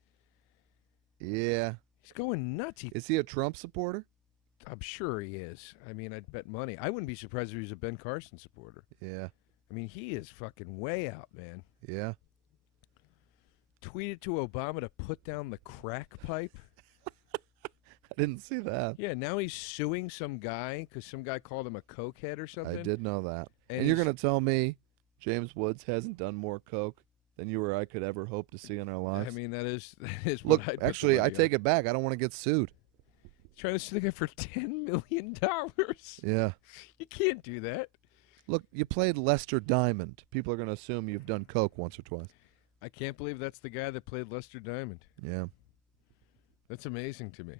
Yeah. he's going nuts. Is he a Trump supporter? I'm sure he is. I mean, I'd bet money. I wouldn't be surprised if he was a Ben Carson supporter. Yeah. I mean, he is fucking way out, man. Yeah. Tweeted to Obama to put down the crack pipe. I didn't see that. Yeah, now he's suing some guy because some guy called him a cokehead or something. I did know that. And And you're he's- going to tell me James Woods hasn't done more coke than you or I could ever hope to see in our lives? I mean, that is Look, what I'd put the actually, I money take it back. I don't want to get sued. on. Trying to sue the guy for $10 million. Yeah. You can't do that. Look, you played Lester Diamond. People are going to assume you've done coke once or twice. I can't believe that's the guy that played Lester Diamond. Yeah. That's amazing to me.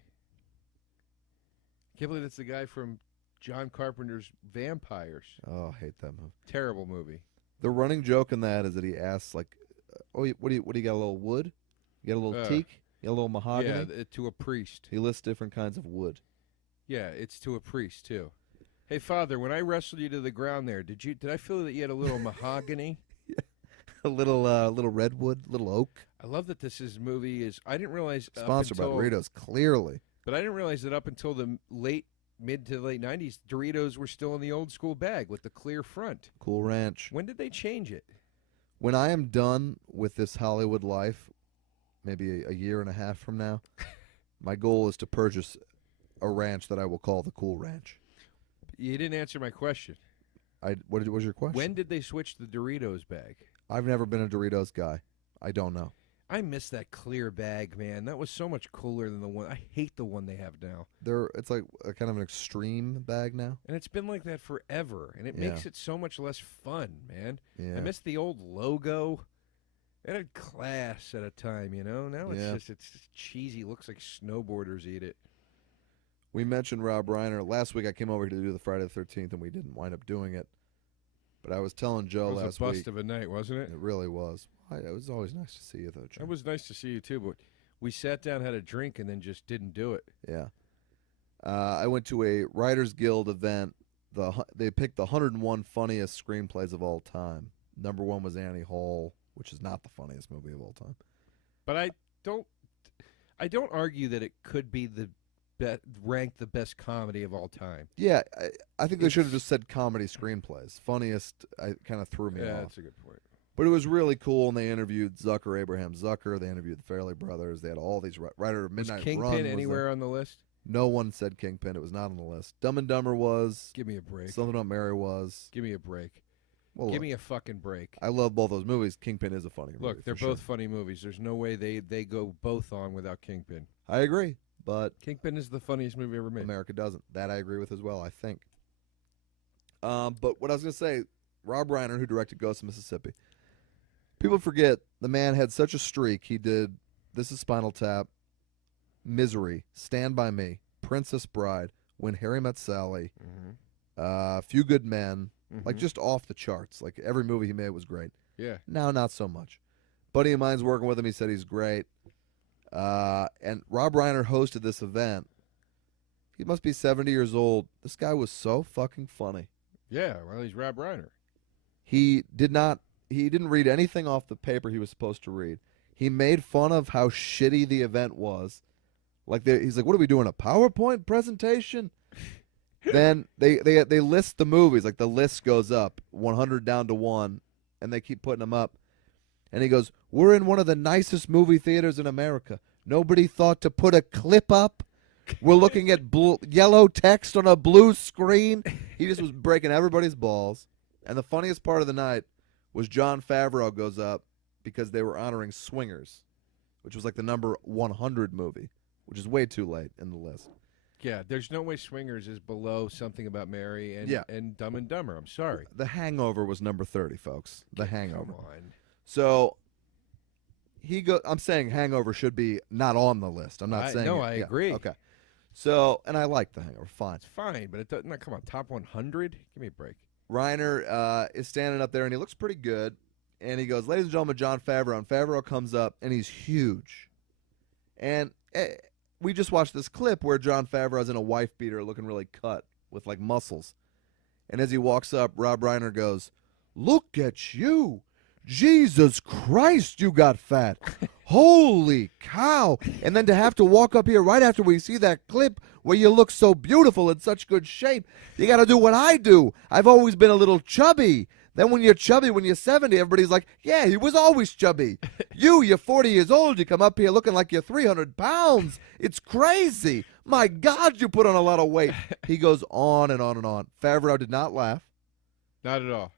Can't believe that's the guy from John Carpenter's Vampires. Oh, I hate that movie. Terrible movie. The running joke in that is that he asks, like, what do you got, a little wood? You got a little teak? You got a little mahogany? Yeah, to a priest. He lists different kinds of wood. Yeah, it's to a priest too. Hey, Father, when I wrestled you to the ground there, did I feel that you had a little mahogany? A little redwood, little oak. I love that movie is. I didn't realize Sponsored by up until, Doritos, clearly. but I didn't realize that up until the mid to late '90s, Doritos were still in the old school bag with the clear front. Cool Ranch. When did they change it? When I am done with this Hollywood life, maybe a year and a half from now, my goal is to purchase a ranch that I will call the Cool Ranch. You didn't answer my question. What was your question? When did they switch the Doritos bag? I've never been a Doritos guy. I don't know. I miss that clear bag, man. That was so much cooler than the one. I hate the one they have now. It's like a kind of an extreme bag now. And it's been like that forever, and it Yeah. makes it so much less fun, man. Yeah. I miss the old logo. It had class at a time, you know? Now it's just cheesy. Looks like snowboarders eat it. We mentioned Rob Reiner. Last week I came over here to do the Friday the 13th, and we didn't wind up doing it. But I was telling Joe It was last a bust week. of a night, wasn't it? It really was. It was always nice to see you, though, Joe. It was nice to see you, too, but we sat down, had a drink, and then just didn't do it. Yeah. I went to a Writers Guild event. They picked the 101 funniest screenplays of all time. Number one was Annie Hall, which is not the funniest movie of all time. But I don't argue that it could be ranked the best comedy of all time. Yeah, I think they should have just said comedy screenplays. Funniest, I kind of threw me Yeah, off. that's a good point. But it was really cool, and they interviewed Abraham Zucker. They interviewed the Farrelly brothers. They had all these Writer of Was Midnight Kingpin Run. anywhere on the list? No one said Kingpin. It was not on the list. Dumb and Dumber was. Give me a break. Something About Mary was. Give me a break. Well, Give look, me a fucking break. I love both those movies. Kingpin is a funny movie. Look, they're for both sure. funny movies. There's no way they go both on without Kingpin. I agree, but Kingpin is the funniest movie ever made. America doesn't. That I agree with as well, I think. But what I was going to say, Rob Reiner, who directed Ghost of Mississippi, people forget the man had such a streak. He did This Is Spinal Tap, Misery, Stand By Me, Princess Bride, When Harry Met Sally, Few Good Men, like just off the charts. Like every movie he made was great. Yeah. Now, not so much. Buddy of mine's working with him. He said he's great. And Rob Reiner hosted this event. He must be 70 years old. This guy was so fucking funny. Yeah, well, he's Rob Reiner. He didn't read anything off the paper he was supposed to read. He made fun of how shitty the event was. Like he's like, "What are we doing? A PowerPoint presentation?" Then they list the movies. Like the list goes up 100 down to 1, and they keep putting them up. And he goes, "We're in one of the nicest movie theaters in America. Nobody thought to put a clip up. We're looking at yellow text on a blue screen." He just was breaking everybody's balls. And the funniest part of the night was Jon Favreau goes up because they were honoring Swingers, which was like the number 100 movie, which is way too late in the list. Yeah, there's no way Swingers is below Something About Mary and Dumb and Dumber. I'm sorry. The Hangover was number 30, folks. The Hangover. Come on. So I'm saying Hangover should be not on the list. I'm not saying. No, it. I Yeah, agree. Okay. So, and I like The Hangover. Fine. It's fine, but it doesn't. No, come on, top 100. Give me a break. Reiner is standing up there, and he looks pretty good. And he goes, "Ladies and gentlemen, Jon Favreau." And Favreau comes up, and he's huge. And we just watched this clip where Jon Favreau's in a wife beater looking really cut with, like, muscles. And as he walks up, Rob Reiner goes, "Look at you. Jesus Christ, you got fat. Holy cow." And then to have to walk up here right after we see that clip where you look so beautiful in such good shape, you got to do what I do. I've always been a little chubby. Then when you're chubby, when you're 70, everybody's like, "Yeah, he was always chubby." You're 40 years old. You come up here looking like you're 300 pounds. It's crazy. My God, you put on a lot of weight. He goes on and on and on. Favreau did not laugh. Not at all.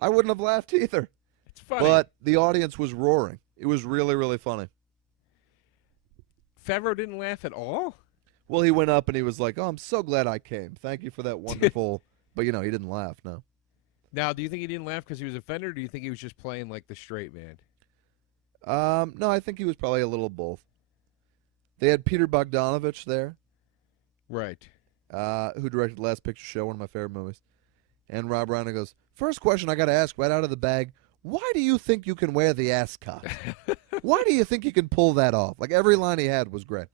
I wouldn't have laughed either. It's funny. But the audience was roaring. It was really, really funny. Favreau didn't laugh at all? Well, he went up and he was like, "Oh, I'm so glad I came. Thank you for that wonderful." But, he didn't laugh, no. Now, do you think he didn't laugh because he was offended, or do you think he was just playing like the straight man? No, I think he was probably a little of both. They had Peter Bogdanovich there, Right. who directed Last Picture Show, one of my favorite movies. And Rob Reiner goes, "First question I got to ask right out of the bag, why do you think you can wear the ascot? Why do you think you can pull that off?" Like, every line he had was great.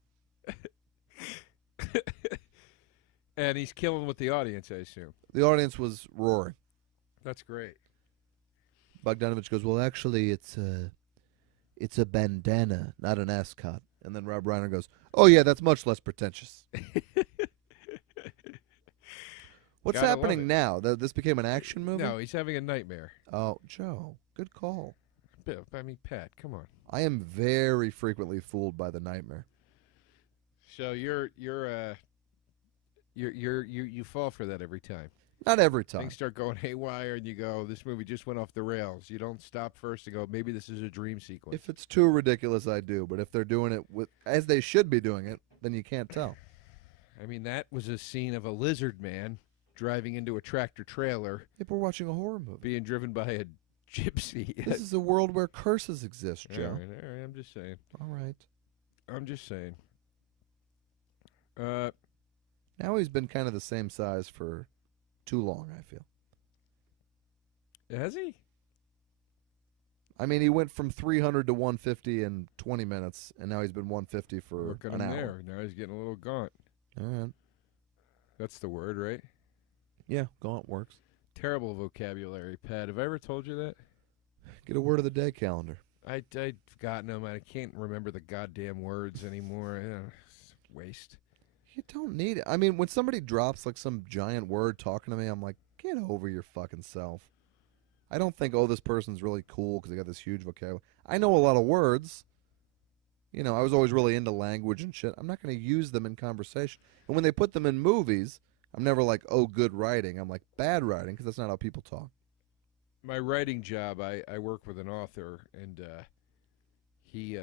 And he's killing with the audience, I assume. The audience was roaring. That's great. Bogdanovich goes, "Well, actually, it's a bandana, not an ascot." And then Rob Reiner goes, "Oh, yeah, that's much less pretentious." What's Gotta love happening it. now? This became an action movie? No, he's having a nightmare. Oh, Joe, good call. I mean, Pat, come on. I am very frequently fooled by the nightmare. So you fall for that every time. Not every time. Things start going haywire, and you go, "This movie just went off the rails." You don't stop first and go, "Maybe this is a dream sequence." If it's too ridiculous, I do. But if they're doing it as they should be doing it, then you can't tell. I mean, that was a scene of a lizard man driving into a tractor trailer, If we're watching a horror movie, being driven by a gypsy. this is a world where curses exist, Joe. All right, I'm just saying. All right. I'm just saying. Now he's been kind of the same size for too long, I feel. Has he? I mean, he went from 300 to 150 in 20 minutes, and now he's been 150 for Working an him hour. there. Now he's getting a little gaunt. All right. That's the word, right? Yeah, gaunt works. Terrible vocabulary, Pat. Have I ever told you that? Get a word of the day calendar. I've forgotten them. I can't remember the goddamn words anymore. It's a waste. You don't need it. I mean, when somebody drops like some giant word talking to me, I'm like, get over your fucking self. I don't think, oh, this person's really cool because they got this huge vocabulary. I know a lot of words. I was always really into language and shit. I'm not going to use them in conversation. And when they put them in movies, I'm never like, oh, good writing. I'm like, bad writing, because that's not how people talk. my writing job, I work with an author, and he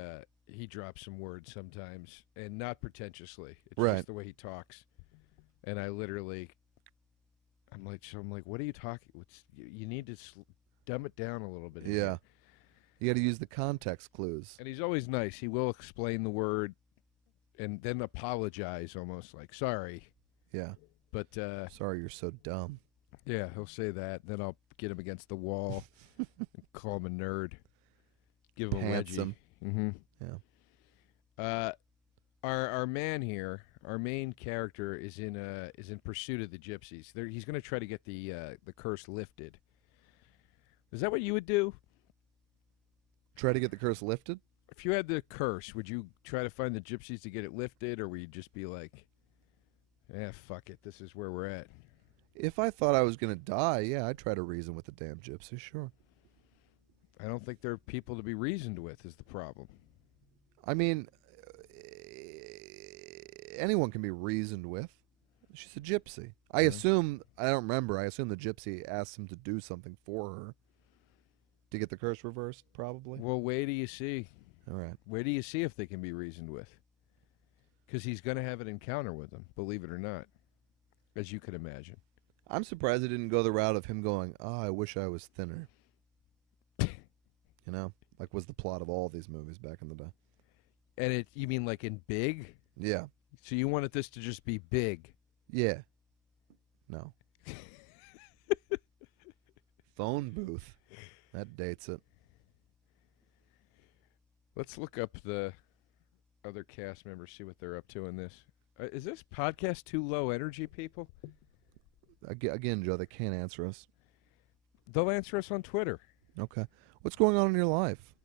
drops some words sometimes, and not pretentiously. It's just the way he talks. And I literally, I'm like, what are you talking? You need to dumb it down a little bit. Yeah. You got to use the context clues. And he's always nice. He will explain the word and then apologize almost like, sorry. Yeah. But sorry, you're so dumb. Yeah, he'll say that. Then I'll get him against the wall and call him a nerd. Give him a wedgie. Mm-hmm. Yeah. Our man here, our main character is in pursuit of the gypsies. He's going to try to get the curse lifted. Is that what you would do? Try to get the curse lifted? If you had the curse, would you try to find the gypsies to get it lifted, or would you just be like, fuck it, this is where we're at? If I thought I was going to die, yeah, I'd try to reason with the damn gypsies, sure. I don't think they're people to be reasoned with is the problem. I mean, anyone can be reasoned with. She's a gypsy. I assume the gypsy asked him to do something for her. To get the curse reversed, probably. Well, wait till you see. All right. Wait till you see if they can be reasoned with. Because he's going to have an encounter with them, believe it or not, as you could imagine. I'm surprised they didn't go the route of him going, I wish I was thinner. You know, like was the plot of all these movies back in the day. And you mean like in Big? Yeah. So you wanted this to just be big? Yeah. No. Phone booth. That dates it. Let's look up the other cast members, see what they're up to in this. Is this podcast too low energy, people? Again, Joe, they can't answer us. They'll answer us on Twitter. Okay. What's going on in your life?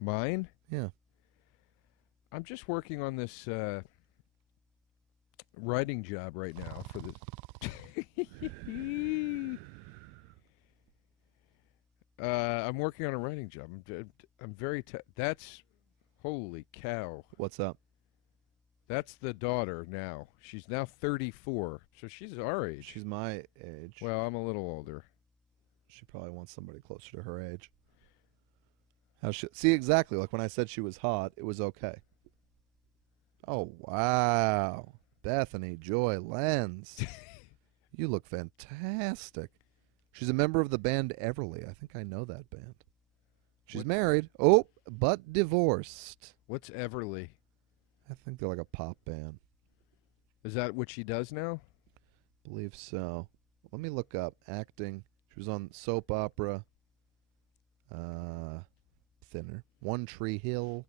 Mine? Yeah. I'm just working on this writing job right now for the... I'm working on a writing job. I'm very... That's... Holy cow. What's up? That's the daughter now. She's now 34, so she's our age. She's my age. Well, I'm a little older. She probably wants somebody closer to her age. See, exactly. Like when I said she was hot, it was okay. Oh, wow. Bethany Joy Lenz. You look fantastic. She's a member of the band Everly. I think I know that band. She's married. Oh, but divorced. What's Everly? I think they're like a pop band. Is that what she does now? Believe so. Let me look up acting. She was on soap opera. Thinner. One Tree Hill.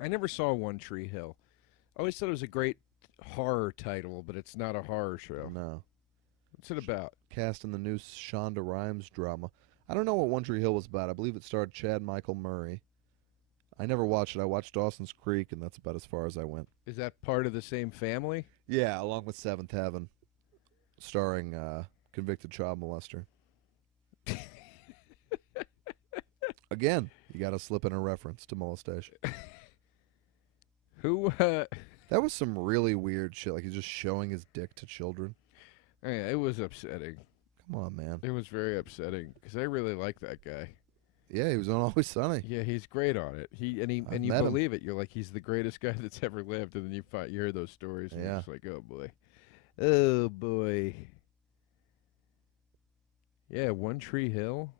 I never saw One Tree Hill. I always thought it was a great horror title, but it's not a horror show. No. What's it about? Cast in the new Shonda Rhimes drama. I don't know what One Tree Hill was about. I believe it starred Chad Michael Murray. I never watched it. I watched Dawson's Creek, and that's about as far as I went. Is that part of the same family? Yeah, along with Seventh Heaven, starring convicted child molester. Again, you got to slip in a reference to molestation. Who? That was some really weird shit. Like he's just showing his dick to children. Yeah, it was upsetting. Come on, man. It was very upsetting because I really like that guy. Yeah, he was on Always Sunny. Yeah, he's great on it. And you believe it. You're like, he's the greatest guy that's ever lived, and then you hear those stories, and you're just like, oh boy, oh boy. Yeah, One Tree Hill.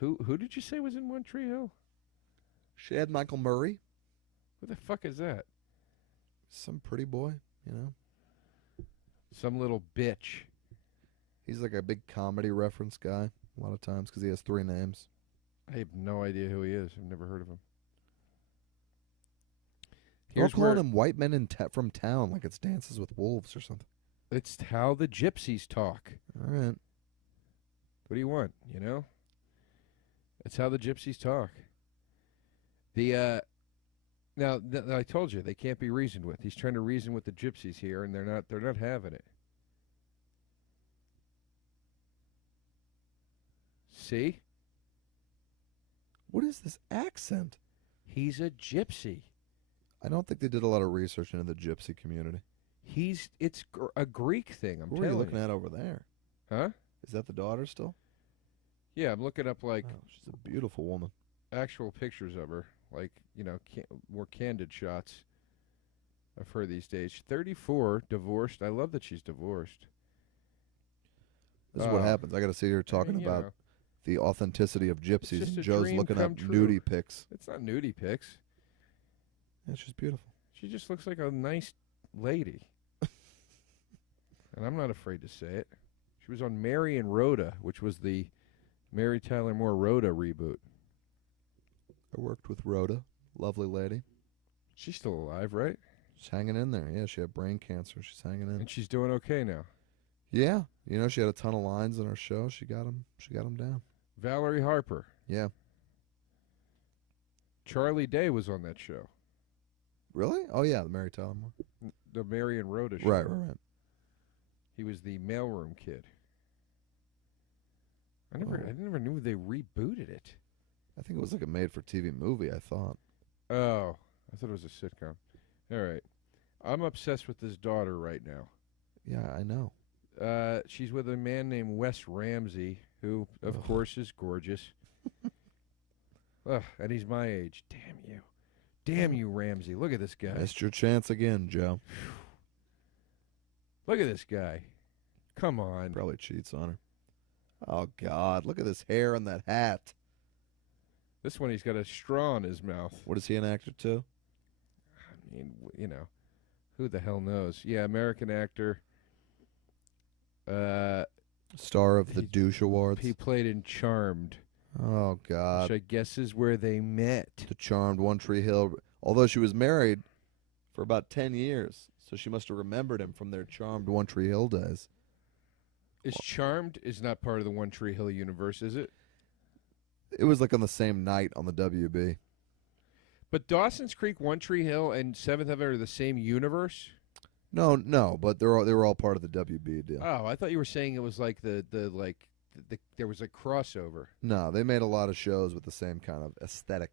Who did you say was in One Tree Hill? Chad Michael Murray. Who the fuck is that? Some pretty boy, you know. Some little bitch. He's like a big comedy reference guy a lot of times because he has 3 names. I have no idea who he is. I've never heard of him. You're calling him white men from town like it's Dances with Wolves or something. It's how the gypsies talk. All right. What do you want, you know? It's how the gypsies talk. Now I told you they can't be reasoned with. He's trying to reason with the gypsies here, and they're not having it. See? What is this accent? He's a gypsy. I don't think they did a lot of research into the gypsy community. It's a Greek thing. I'm telling you. What are you looking at over there? Huh? Is that the daughter still? Yeah, I'm looking up like Oh, she's a beautiful woman. actual pictures of her, like more candid shots of her these days. She's 34, divorced. I love that she's divorced. This is what happens. I got to see her talking you about know, the authenticity of just gypsies, a and Joe's dream looking come up true. nudie pics. It's not nudie pics. Yeah, she's beautiful. She just looks like a nice lady. And I'm not afraid to say it. She was on Mary and Rhoda, which was the Mary Tyler Moore Rhoda reboot. I worked with Rhoda, lovely lady. She's still alive, right? She's hanging in there. Yeah, she had brain cancer. She's hanging in. And she's doing okay now. Yeah, you know, she had a ton of lines in her show. She got them down. Valerie Harper. Yeah. Charlie Day was on that show. Really? Oh yeah, the Mary Tyler Moore. The Mary and Rhoda show. Right. He was the mailroom kid. I never knew they rebooted it. I think it was like a made-for-TV movie, I thought. Oh, I thought it was a sitcom. All right. I'm obsessed with this daughter right now. Yeah, I know. She's with a man named Wes Ramsey, who, of course, is gorgeous. Ugh, and he's my age. Damn you. Damn you, Ramsey. Look at this guy. Missed your chance again, Joe. Look at this guy. Come on. Probably cheats on her. Oh, God. Look at this hair and that hat. This one, he's got a straw in his mouth. What is he an actor to? I mean, who the hell knows? Yeah, American actor. Star of the Douche Awards. He played in Charmed. Oh, God. Which I guess is where they met. The Charmed, One Tree Hill. Although she was married for about 10 years, so she must have remembered him from their Charmed, One Tree Hill days. Charmed is not part of the One Tree Hill universe, is it? It was like on the same night on the WB. But Dawson's Creek, One Tree Hill, and Seventh Heaven are the same universe? No, but they were all part of the WB deal. Oh, I thought you were saying it was like there was a crossover. No, they made a lot of shows with the same kind of aesthetic.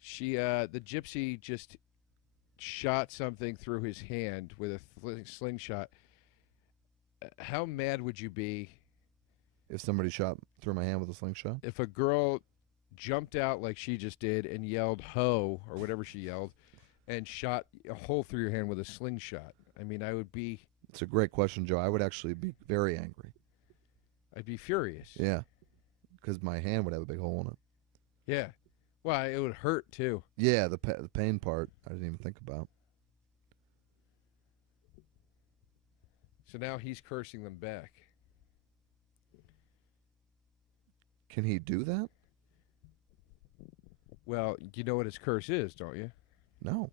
The gypsy just shot something through his hand with a slingshot. How mad would you be if somebody shot through my hand with a slingshot? If a girl jumped out like she just did and yelled "ho" or whatever she yelled, and shot a hole through your hand with a slingshot. I mean, I would be. It's a great question, Joe. I would actually be very angry. I'd be furious. Yeah, because my hand would have a big hole in it. Yeah. Well, it would hurt, too. Yeah, the pain part, I didn't even think about. So now he's cursing them back. Can he do that? Well, you know what his curse is, don't you? No.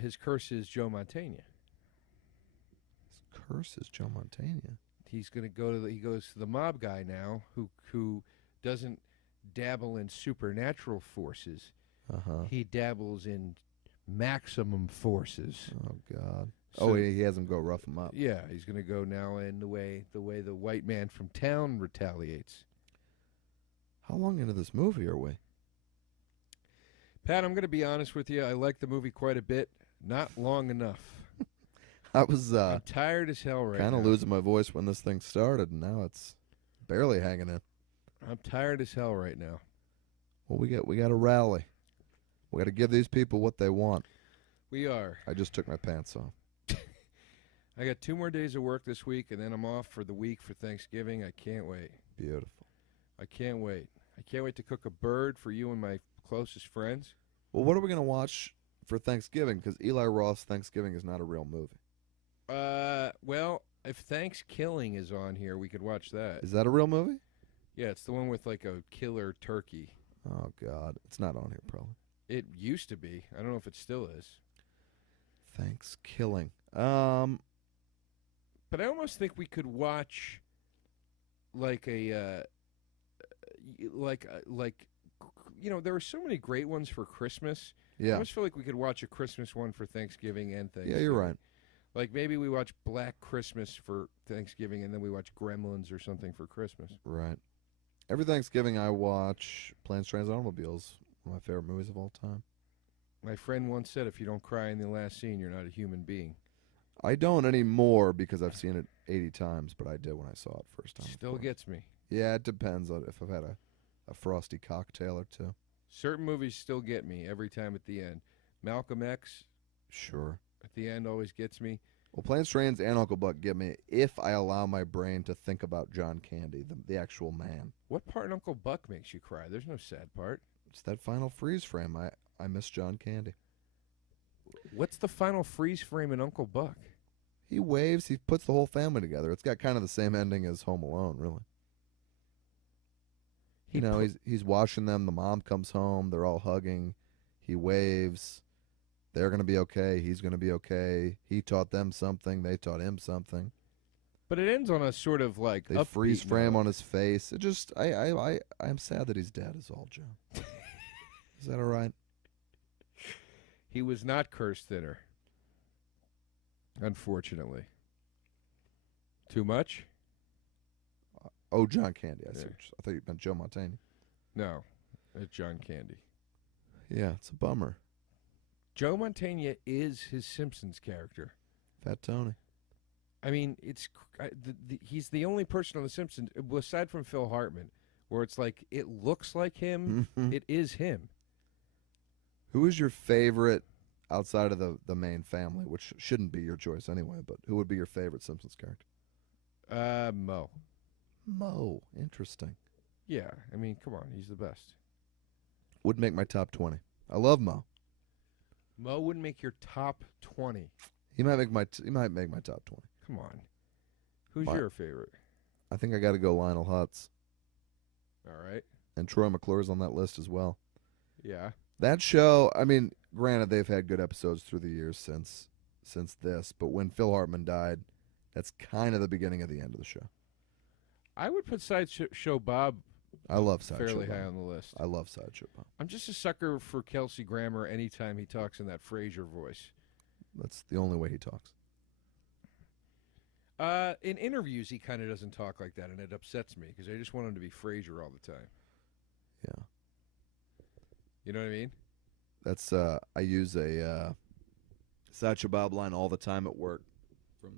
His curse is Joe Mantegna. His curse is Joe Mantegna. He's going to go to he goes to the mob guy now who doesn't dabble in supernatural forces. Uh-huh. He dabbles in maximum forces. Oh, God. So, he has him go rough him up. Yeah, he's going to go now in the way the white man from town retaliates. How long into this movie are we? Pat, I'm going to be honest with you. I like the movie quite a bit. Not long enough. I was I'm tired as hell right now. Kind of losing my voice when this thing started, and now it's barely hanging in. I'm tired as hell right now. Well, we got to rally. We got to give these people what they want. We are. I just took my pants off. I got 2 more days of work this week, and then I'm off for the week for Thanksgiving. I can't wait. Beautiful. I can't wait. I can't wait to cook a bird for you and my closest friends. Well, what are we going to watch for Thanksgiving? Because Eli Roth's Thanksgiving is not a real movie. Well, if Thanksgiving is on here, we could watch that. Is that a real movie? Yeah, it's the one with like a killer turkey. Oh, God. It's not on here, probably. It used to be. I don't know if it still is. Thanksgiving. But I almost think we could watch like a there are so many great ones for Christmas. Yeah. I almost feel like we could watch a Christmas one for Thanksgiving and Thanksgiving. Yeah, you're right. Like maybe we watch Black Christmas for Thanksgiving and then we watch Gremlins or something for Christmas. Right. Every Thanksgiving I watch Planes, Trains, and Automobiles. One of my favorite movies of all time. My friend once said, if you don't cry in the last scene, you're not a human being. I don't anymore because I've seen it 80 times, but I did when I saw it first time. Still gets me. Yeah, it depends on if I've had a frosty cocktail or two. Certain movies still get me every time at the end. Malcolm X. Sure. At the end always gets me. Well, Planes, Trains, and Uncle Buck get me if I allow my brain to think about John Candy, the actual man. What part in Uncle Buck makes you cry? There's no sad part. It's that final freeze frame. I miss John Candy. What's the final freeze frame in Uncle Buck? He waves. He puts the whole family together. It's got kind of the same ending as Home Alone, really. He's washing them. The mom comes home. They're all hugging. He waves. They're going to be okay. He's going to be okay. He taught them something. They taught him something. But it ends on a sort of like they freeze frame on his face. It just I'm sad that he's dead is all, Joe. Is that all right? He was not cursed thinner. Unfortunately. Too much? Oh, John Candy. I Yeah. thought you meant Joe Montaigne. No, it's John Candy. Yeah, it's a bummer. Joe Montaigne is his Simpsons character. Fat Tony. I mean, he's the only person on The Simpsons, aside from Phil Hartman, where it's like, it looks like him, it is him. Who is your favorite outside of the main family, which shouldn't be your choice anyway, but who would be your favorite Simpsons character? Mo. Mo. Interesting. Yeah, I mean, come on, he's the best. Would make my top 20. I love Mo. Mo would make your top 20. He might make my top 20. Come on. Who's your favorite? I think I got to go Lionel Hutz. All right. And Troy McClure's on that list as well. Yeah. That show, I mean, granted they've had good episodes through the years since this, but when Phil Hartman died, that's kind of the beginning of the end of the show. I would put Sideshow Bob I love Sideshow fairly Bob. high on the list. I love Sideshow Bob. I'm just a sucker for Kelsey Grammer anytime he talks in that Frasier voice. That's the only way he talks. In interviews, he kind of doesn't talk like that, and it upsets me because I just want him to be Frasier all the time. Yeah. You know what I mean? That's I use a Sideshow Bob line all the time at work from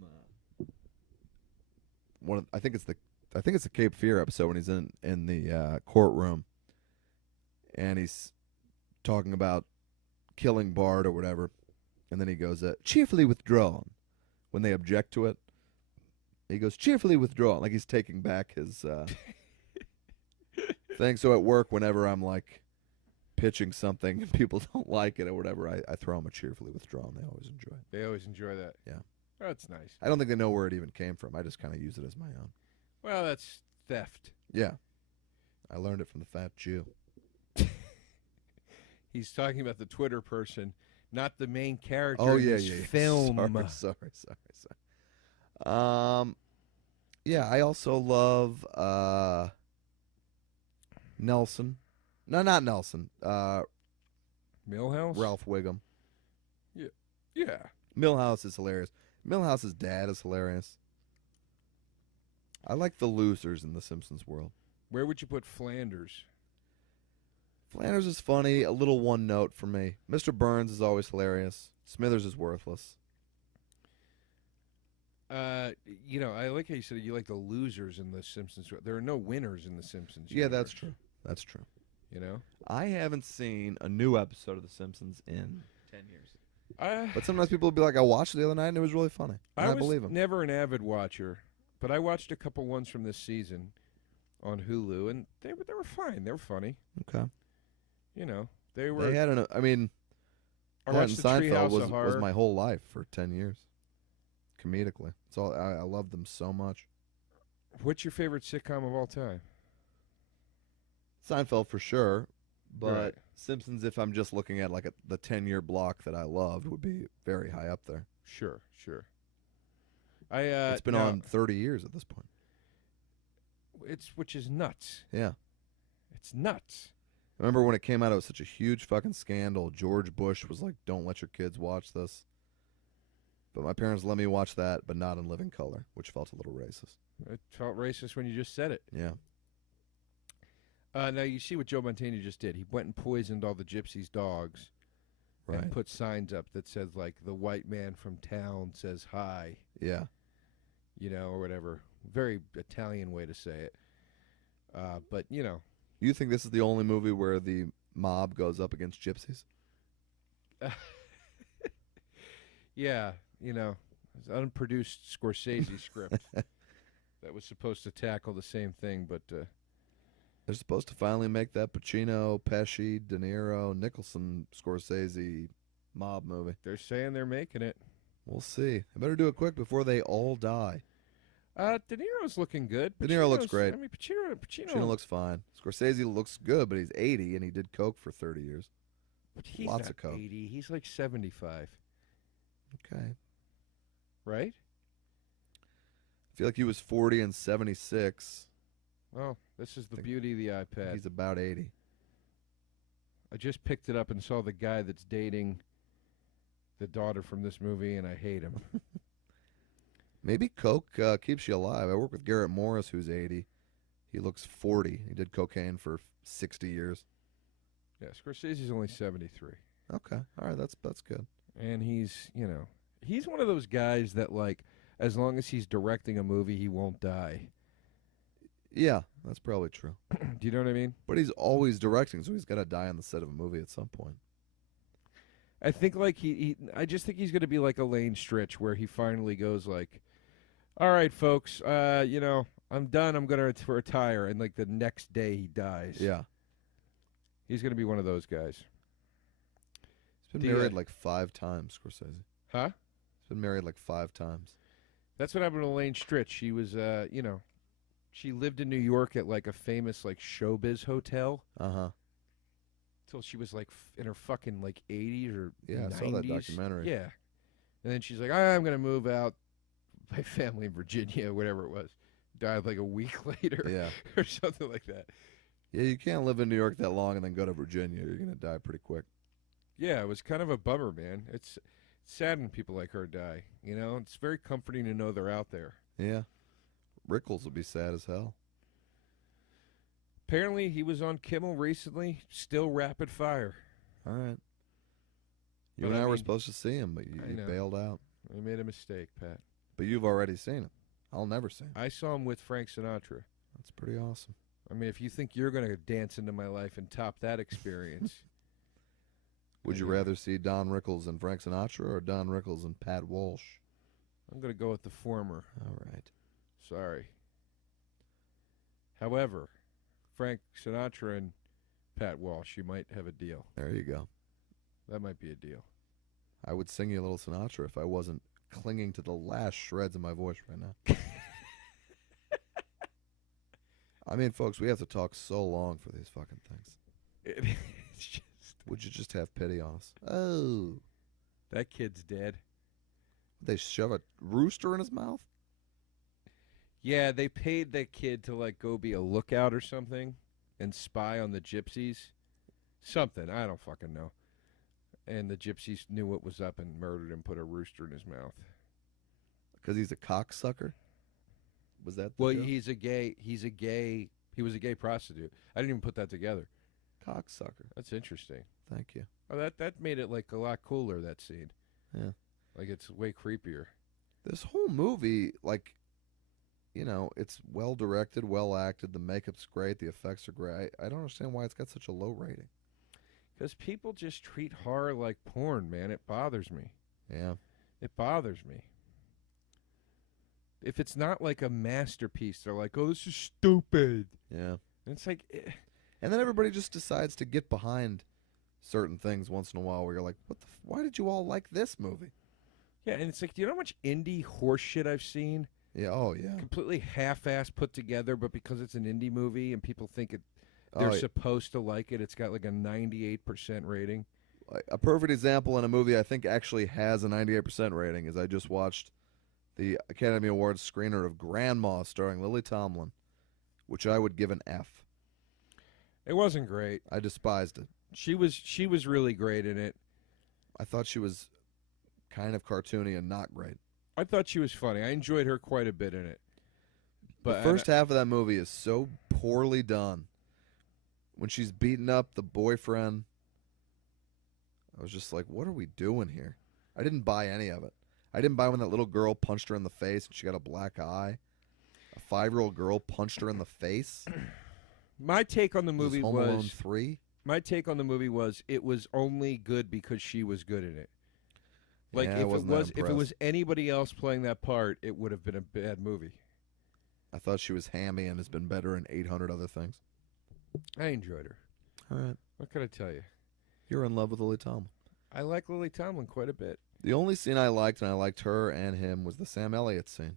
I think it's the Cape Fear episode when he's in the courtroom and he's talking about killing Bart or whatever, and then he goes cheerfully withdrawn when they object to it. He goes cheerfully withdrawn, like he's taking back his thing. So at work, whenever I'm like pitching something and people don't like it or whatever, I throw them a cheerfully withdrawn. They always enjoy it. They always enjoy that. Yeah. Oh, that's nice. I don't think they know where it even came from. I just kind of use it as my own. Well, that's theft. Yeah. I learned it from the fat Jew. He's talking about the Twitter person, not the main character Oh, in yeah, this yeah. film. Sorry. Yeah, I also love Nelson. No, not Nelson. Milhouse? Ralph Wiggum. Yeah. Milhouse is hilarious. Milhouse's dad is hilarious. I like the losers in the Simpsons world. Where would you put Flanders? Flanders is funny, a little one note for me. Mr. Burns is always hilarious. Smithers is worthless. I like how you said you like the losers in the Simpsons. There are no winners in the Simpsons. Yeah, universe. that's true. That's true. You know? I haven't seen a new episode of The Simpsons in 10 years. But sometimes people will be like, I watched it the other night and it was really funny. And I believe them. Never an avid watcher, but I watched a couple ones from this season on Hulu, and they were fine. They were funny. Okay. You know, they were. They had I mean, I that watched and the Seinfeld Treehouse of Horror. was my whole life for 10 years. Comedically. It's all I love them so much. What's your favorite sitcom of all time? Seinfeld for sure, but Right. Simpsons, if I'm just looking at like the 10-year block that I loved, would be very high up there. Sure. It's been on 30 years at this point. Which is nuts. Yeah. It's nuts. Remember when it came out, it was such a huge fucking scandal. George Bush was like, don't let your kids watch this. But my parents let me watch that, but not in living color, which felt a little racist. It felt racist when you just said it. Yeah. Now, you see what Joe Montaigne just did. He went and poisoned all the gypsies' dogs. Right. and put signs up that says, like, the white man from town says hi, Yeah. you know, or whatever. Very Italian way to say it. But, you know. You think this is the only movie where the mob goes up against gypsies? Yeah, you know, it's an unproduced Scorsese script that was supposed to tackle the same thing, but They're supposed to finally make that Pacino, Pesci, De Niro, Nicholson, Scorsese mob movie. they're saying they're making it. We'll see. I better do it quick before they all die. De Niro's looking good. De Niro looks Pacino's- great. I mean, Pacino Pacino looks fine. Scorsese looks good, but he's 80 and he did coke for 30 years. but he's lots not of coke. 80. He's like 75, Okay. right? I feel like he was 40 and 76. Well, this is the Think- beauty of the iPad. He's about 80. I just picked it up and saw the guy that's dating the daughter from this movie, and I hate him. Maybe coke keeps you alive. I work with Garrett Morris, who's 80. He looks 40. He did cocaine for 60 years. Yeah, Scorsese's only 73. Okay. All right. That's good. And he's, you know, he's one of those guys that, like, as long as he's directing a movie, he won't die. Yeah, that's probably true. Do you know what I mean? But he's always directing, so he's got to die on the set of a movie at some point. I think, like, I just think he's going to be like Elaine Stritch, where he finally goes, like, all right, folks, you know, I'm done. I'm going to retire. And, like, the next day he dies. Yeah. He's going to be one of those guys. He's been married like 5 times, Scorsese. Huh? He's been married like 5 times. That's what happened to Elaine Stritch. She was, you know, she lived in New York at, like, a famous, like, showbiz hotel Uh-huh. till she was, like, in her fucking, like, 80s or Yeah, 90s. I saw that documentary. Yeah. And then she's like, I'm going to move out. My family in Virginia, whatever it was. Died, like, a week later Yeah. or something like that. Yeah, you can't live in New York that long and then go to Virginia. You're going to die pretty quick. Yeah, it was kind of a bummer, man. It's sad when people like her die. You know, it's very comforting to know they're out there. Yeah. Rickles will be sad as hell. Apparently, he was on Kimmel recently, still rapid fire. All right. You But and I I were mean- supposed to see him, but you I know. bailed out. I made a mistake, Pat. But you've already seen him. I'll never see him. I saw him with Frank Sinatra. That's pretty awesome. I mean, if you think you're going to dance into my life and top that experience. Would you Yeah. rather see Don Rickles and Frank Sinatra or Don Rickles and Pat Walsh? I'm going to go with the former. All right. Sorry. However, Frank Sinatra and Pat Walsh, you might have a deal. There you go. That might be a deal. I would sing you a little Sinatra if I wasn't clinging to the last shreds of my voice right now. I mean, folks, we have to talk so long for these fucking things. It's just, Would you just have pity on us? Oh. that kid's dead. They shove a rooster in his mouth? Yeah, they paid that kid to, like, go be a lookout or something and spy on the gypsies. Something. I don't fucking know. And the gypsies knew what was up and murdered him, put a rooster in his mouth. Because he's a cocksucker? Was that the Well, joke? he was a gay prostitute. I didn't even put that together. Cocksucker. That's interesting. Thank you. Oh, that made it, like, a lot cooler, that scene. Yeah. Like, it's way creepier. This whole movie, like, you know, it's well directed, well acted. The makeup's great. The effects are great. I don't understand why it's got such a low rating. Because people just treat horror like porn, man. It bothers me. Yeah. It bothers me. If it's not like a masterpiece, they're like, oh, this is stupid. Yeah. And it's like, And then everybody just decides to get behind certain things once in a while where you're like, what the why did you all like this movie? yeah, and it's like, do you know how much indie horse shit I've seen? Yeah, oh yeah. Completely half-ass put together, but because it's an indie movie and people think they're Oh, yeah. supposed to like it, it's got like a 98% rating. Like, a perfect example in a movie I think actually has a 98% rating is I just watched the Academy Awards screener of Grandma starring Lily Tomlin, which I would give an F. It wasn't great. I despised it. She was really great in it. I thought she was kind of cartoony and not great. I thought she was funny. I enjoyed her quite a bit in it. But The first half of that movie is so poorly done. When she's beating up the boyfriend I was just like, what are we doing here? I didn't buy any of it. I didn't buy when that little girl punched her in the face and she got a black eye. A 5-year-old girl punched her in the face. My take on the movie Home Alone 3? My take on the movie was it was only good because she was good in it. Like Yeah, if it was anybody else playing that part, it would have been a bad movie. I thought she was hammy and has been better in 800 other things. I enjoyed her. All right. What can I tell you? You're in love with Lily Tomlin. I like Lily Tomlin quite a bit. The only scene I liked, and I liked her and him, was the Sam Elliott scene.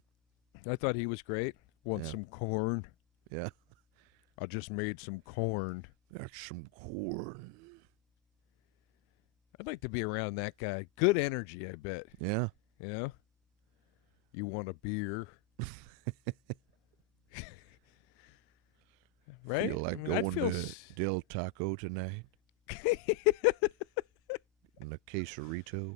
I thought he was great. Want some corn? Yeah. I just made some corn. That's some corn. I'd like to be around that guy. Good energy, I bet. Yeah. You know? You want a beer? Right? Feel like going to Del Taco tonight? And a quesarito?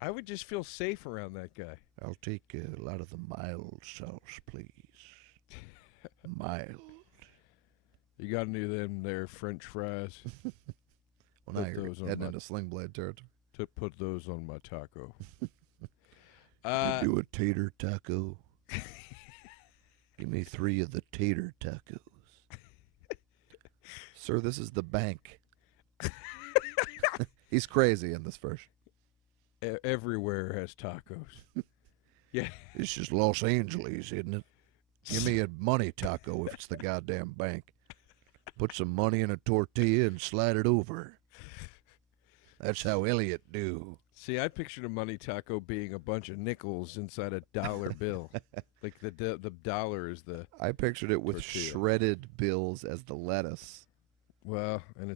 I would just feel safe around that guy. I'll take a lot of the mild sauce, please. Mild. You got any of them there French fries? Well, now you're heading into Sling Blade territory. To put those on my taco. You do a tater taco. Give me 3 of the tater tacos. Sir, this is the bank. He's crazy in this version. Everywhere has tacos. Yeah. It's just Los Angeles, isn't it? Give me a money taco if it's the goddamn bank. Put some money in a tortilla and slide it over. That's how Elliot do. See, I pictured a money taco being a bunch of nickels inside a dollar bill. Like the dollar is the I pictured it with tortilla. shredded bills as the lettuce. Well, and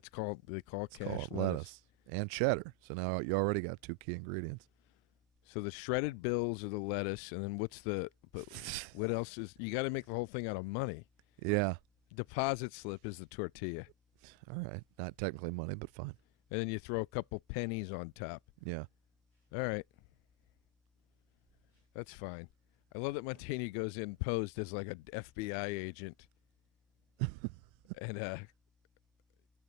they call cash lettuce. And cheddar. So now you already got 2 key ingredients. So the shredded bills are the lettuce, and then what else is, you got to make the whole thing out of money. Yeah. Deposit slip is the tortilla. All right. Not technically money, but fine. And then you throw a couple pennies on top. Yeah. All right. That's fine. I love that Montaigne goes in posed as like an FBI agent. And,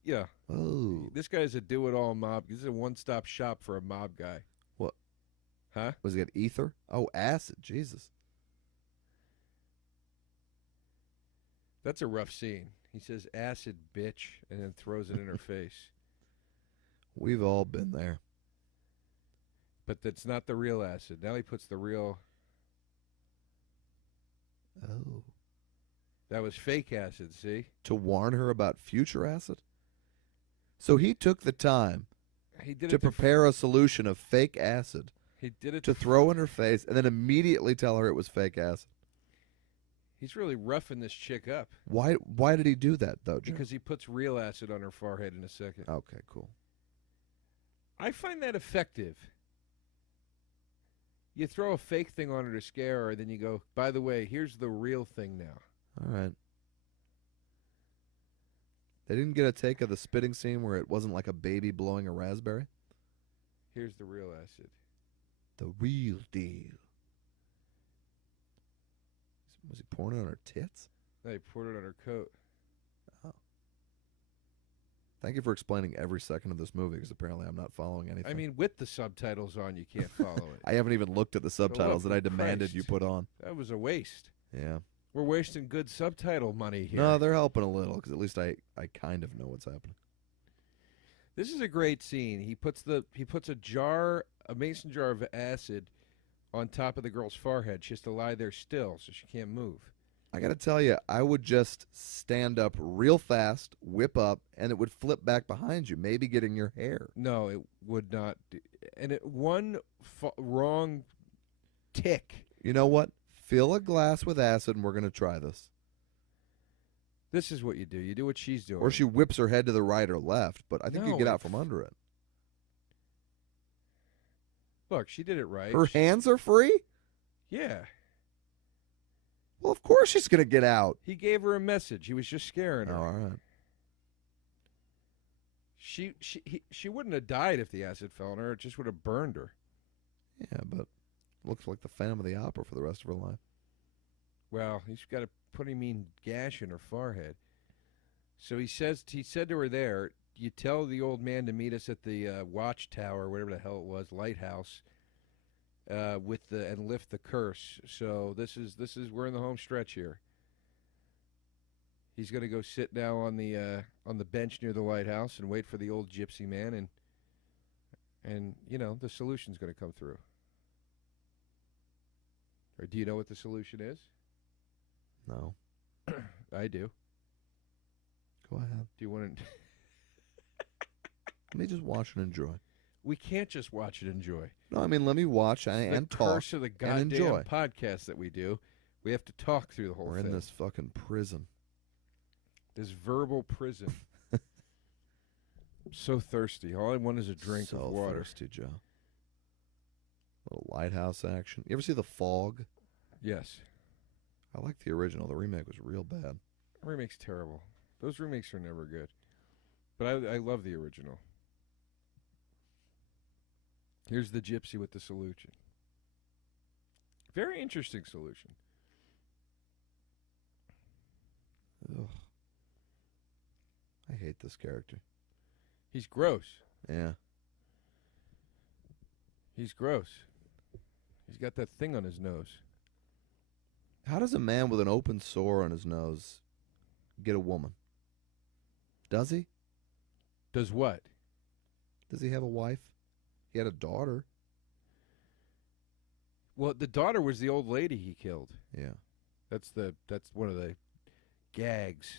yeah. Oh. This guy's a do-it-all mob. This is a one-stop shop for a mob guy. What? Huh? Was he got ether? Oh, acid. Jesus. That's a rough scene. He says, acid, bitch, and then throws it in her face. We've all been there. But that's not the real acid. Now he puts the real... Oh. That was fake acid, see? To warn her about future acid? So he took the time to prepare a solution of fake acid. He did it to throw in her face and then immediately tell her it was fake acid. He's really roughing this chick up. Why did he do that, though, Joe? Because he puts real acid on her forehead in a second. Okay, cool. I find that effective. You throw a fake thing on her to scare her, then you go, by the way, here's the real thing now. All right. They didn't get a take of the spitting scene where it wasn't like a baby blowing a raspberry? Here's the real acid. The real deal. Was he pouring it on her tits? No, he poured it on her coat. Oh. Thank you for explaining every second of this movie, because apparently I'm not following anything. I mean, with the subtitles on, you can't follow it. I haven't even looked at the subtitles that I demanded you put on. That was a waste. Yeah. We're wasting good subtitle money here. No, they're helping a little, because at least I kind of know what's happening. This is a great scene. He puts a mason jar of acid on top of the girl's forehead. She has to lie there still, so she can't move. I got to tell you, I would just stand up real fast, whip up, and it would flip back behind you, maybe getting your hair. No, it would not. And one wrong tick. You know what? Fill a glass with acid, and we're going to try this. This is what you do. You do what she's doing. Or she whips her head to the right or left, but I think you get out from under it. Look, she did it right. Her hands are free? Yeah. Well, of course she's going to get out. He gave her a message. He was just scaring her. Oh, all right. She wouldn't have died if the acid fell on her. It just would have burned her. Yeah, but looks like the Phantom of the Opera for the rest of her life. Well, he's got a pretty mean gash in her forehead. So he said to her there, you tell the old man to meet us at the watchtower, whatever the hell it was, lighthouse, and lift the curse. So this is we're in the home stretch here. He's going to go sit now on the bench near the lighthouse and wait for the old gypsy man, and you know the solution's going to come through. Or do you know what the solution is? No. I do. Go ahead. Do you want to? Let me just watch and enjoy. We can't just watch and enjoy. No, I mean, let me watch and talk the curse of the goddamn enjoy. podcast that we do. We have to talk through the whole We're thing. in this fucking prison. This verbal prison. I'm so thirsty. All I want is a drink of water. So thirsty, Joe. Little lighthouse action. You ever see The Fog? Yes. I like the original. The remake was real bad. Remake's terrible. Those remakes are never good. But I love the original. Here's the gypsy with the solution. Very interesting solution. Ugh. I hate this character. He's gross. Yeah. He's gross. He's got that thing on his nose. How does a man with an open sore on his nose get a woman? Does he? Does what? Does he have a wife? He had a daughter. Well, the daughter was the old lady he killed. Yeah. That's one of the gags.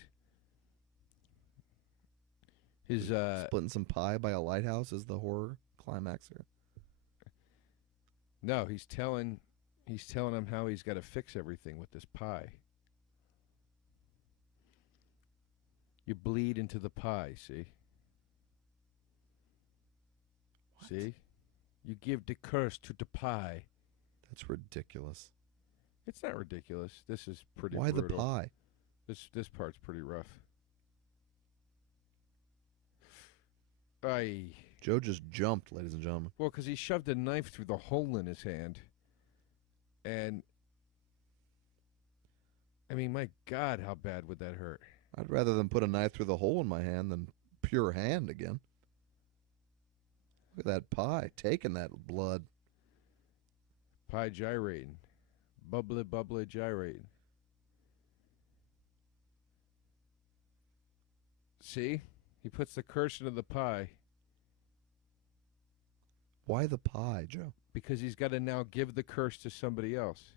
His Splitting some pie by a lighthouse is the horror climax here. No, he's telling him how he's got to fix everything with this pie. You bleed into the pie, see? What? See? You give the curse to the pie. That's ridiculous. It's not ridiculous. This is pretty Why brutal. the pie? This part's pretty rough. Joe just jumped, ladies and gentlemen. Well, because he shoved a knife through the hole in his hand. And, I mean, my God, how bad would that hurt? I'd rather than put a knife through the hole in my hand than pure hand again. Look at that pie, taking that blood. Pie gyrating. Bubbly, bubbly gyrating. See? He puts the curse into the pie. Why the pie, Joe? Because he's got to now give the curse to somebody else.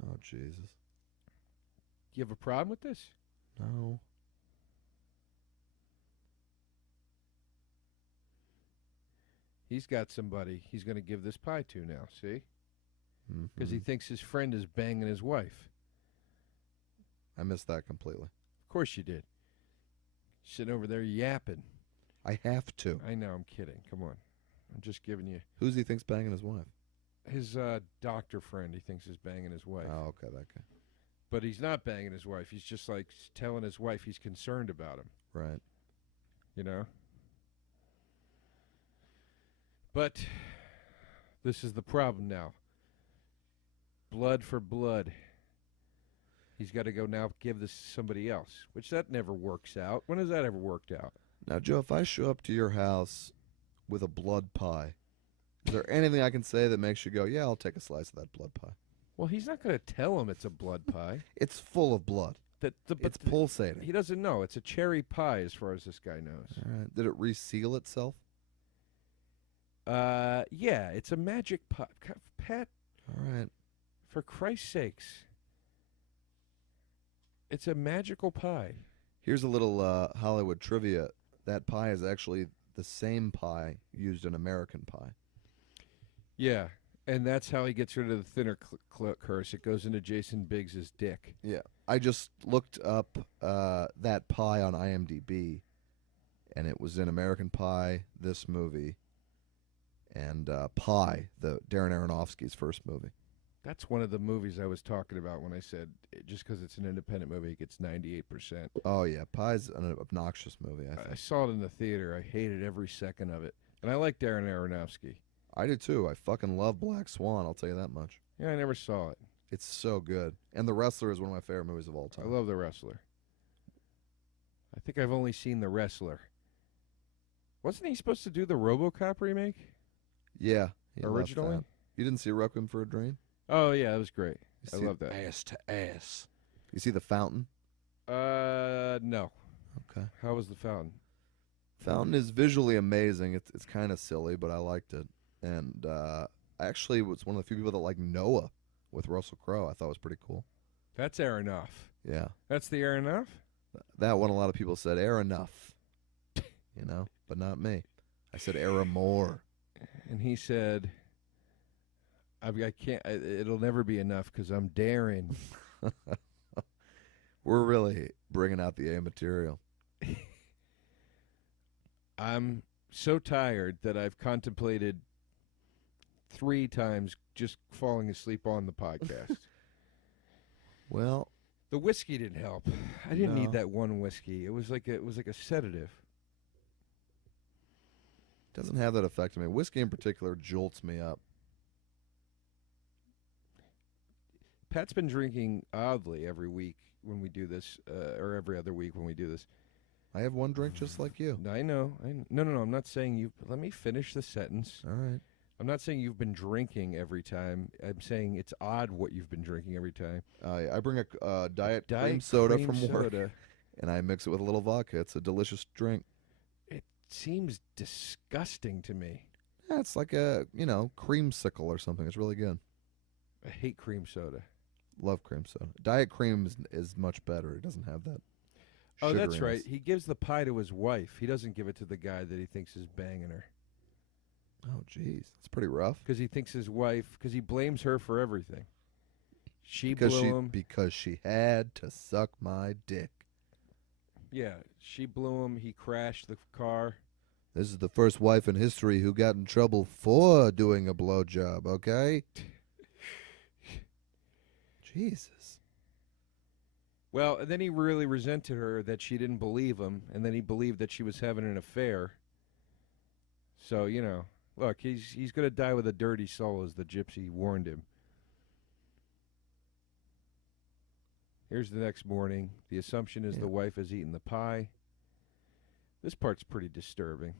Oh, Jesus. You have a problem with this? No. He's got somebody he's going to give this pie to now, see? Because he Mhm. thinks his friend is banging his wife. I missed that completely. Of course you did. Sitting over there yapping. I have to. I know, I'm kidding. Come on. I'm just giving you. Who's he thinks banging his wife? His doctor friend he thinks is banging his wife. Oh, okay, that guy. But he's not banging his wife. He's just like telling his wife he's concerned about him. Right. You know? But this is the problem now. Blood for blood. He's got to go now give this to somebody else, which that never works out. When has that ever worked out? Now, Joe, if I show up to your house with a blood pie, is there anything I can say that makes you go, yeah, I'll take a slice of that blood pie? Well, he's not going to tell him it's a blood pie. It's full of blood. It's pulsating. He doesn't know. It's a cherry pie as far as this guy knows. All right. Did it reseal itself? Yeah, it's a magic pie. Pat, All right. for Christ's sakes. It's a magical pie. Here's a little Hollywood trivia. That pie is actually the same pie used in American Pie. Yeah, and that's how he gets rid of the thinner curse. It goes into Jason Biggs' dick. Yeah. I just looked up that pie on IMDb, and it was in American Pie, this movie, and Pie, the Darren Aronofsky's first movie. That's one of the movies I was talking about when I said just because it's an independent movie, it gets 98%. Oh, yeah. Pie's an obnoxious movie, I think. I saw it in the theater. I hated every second of it. And I like Darren Aronofsky. I do, too. I fucking love Black Swan, I'll tell you that much. Yeah, I never saw it. It's so good. And The Wrestler is one of my favorite movies of all time. I love The Wrestler. I think I've only seen The Wrestler. Wasn't he supposed to do the RoboCop remake Yeah. He left originally? that. You didn't see Requiem for a Dream? Oh, yeah, that was great. You I see love that. Ass to ass. You see The Fountain? No. Okay. How was The Fountain? Fountain is visually amazing. It's kind of silly, but I liked it. And I actually was one of the few people that liked Noah with Russell Crowe. I thought it was pretty cool. That's Aronoff. Yeah. That's the Aronoff? That one a lot of people said air enough. But not me. I said era more. And he said, I can't, it'll never be enough because I'm daring. We're really bringing out the A material. I'm so tired that I've contemplated 3 times just falling asleep on the podcast. Well, the whiskey didn't help. I didn't No. need that one whiskey. It was like a sedative. doesn't have that effect on me. Whiskey in particular jolts me up. Pat's been drinking oddly every week when we do this, or every other week when we do this. I have one drink just like you. I know. No. I'm not saying you. Let me finish the sentence. All right. I'm not saying you've been drinking every time. I'm saying it's odd what you've been drinking every time. I bring a diet cream Diet soda cream from work, soda. and I mix it with a little vodka. It's a delicious drink. It seems disgusting to me. Yeah, it's like a, creamsicle or something. It's really good. I hate cream soda. Love cream soda. Diet cream is much better. It doesn't have that. Oh, that's sugariness. right. He gives the pie to his wife. He doesn't give it to the guy that he thinks is banging her. Oh, jeez. It's pretty rough. Because he thinks his wife, because he blames her for everything. She Because blew him. because she had to suck my dick. Yeah, she blew him. He crashed the car. This is the first wife in history who got in trouble for doing a blowjob, okay? Jesus. Well, and then he really resented her that she didn't believe him, and then he believed that she was having an affair. So, look, he's going to die with a dirty soul, as the gypsy warned him. Here's the next morning. The assumption is the wife has eaten the pie. This part's pretty disturbing.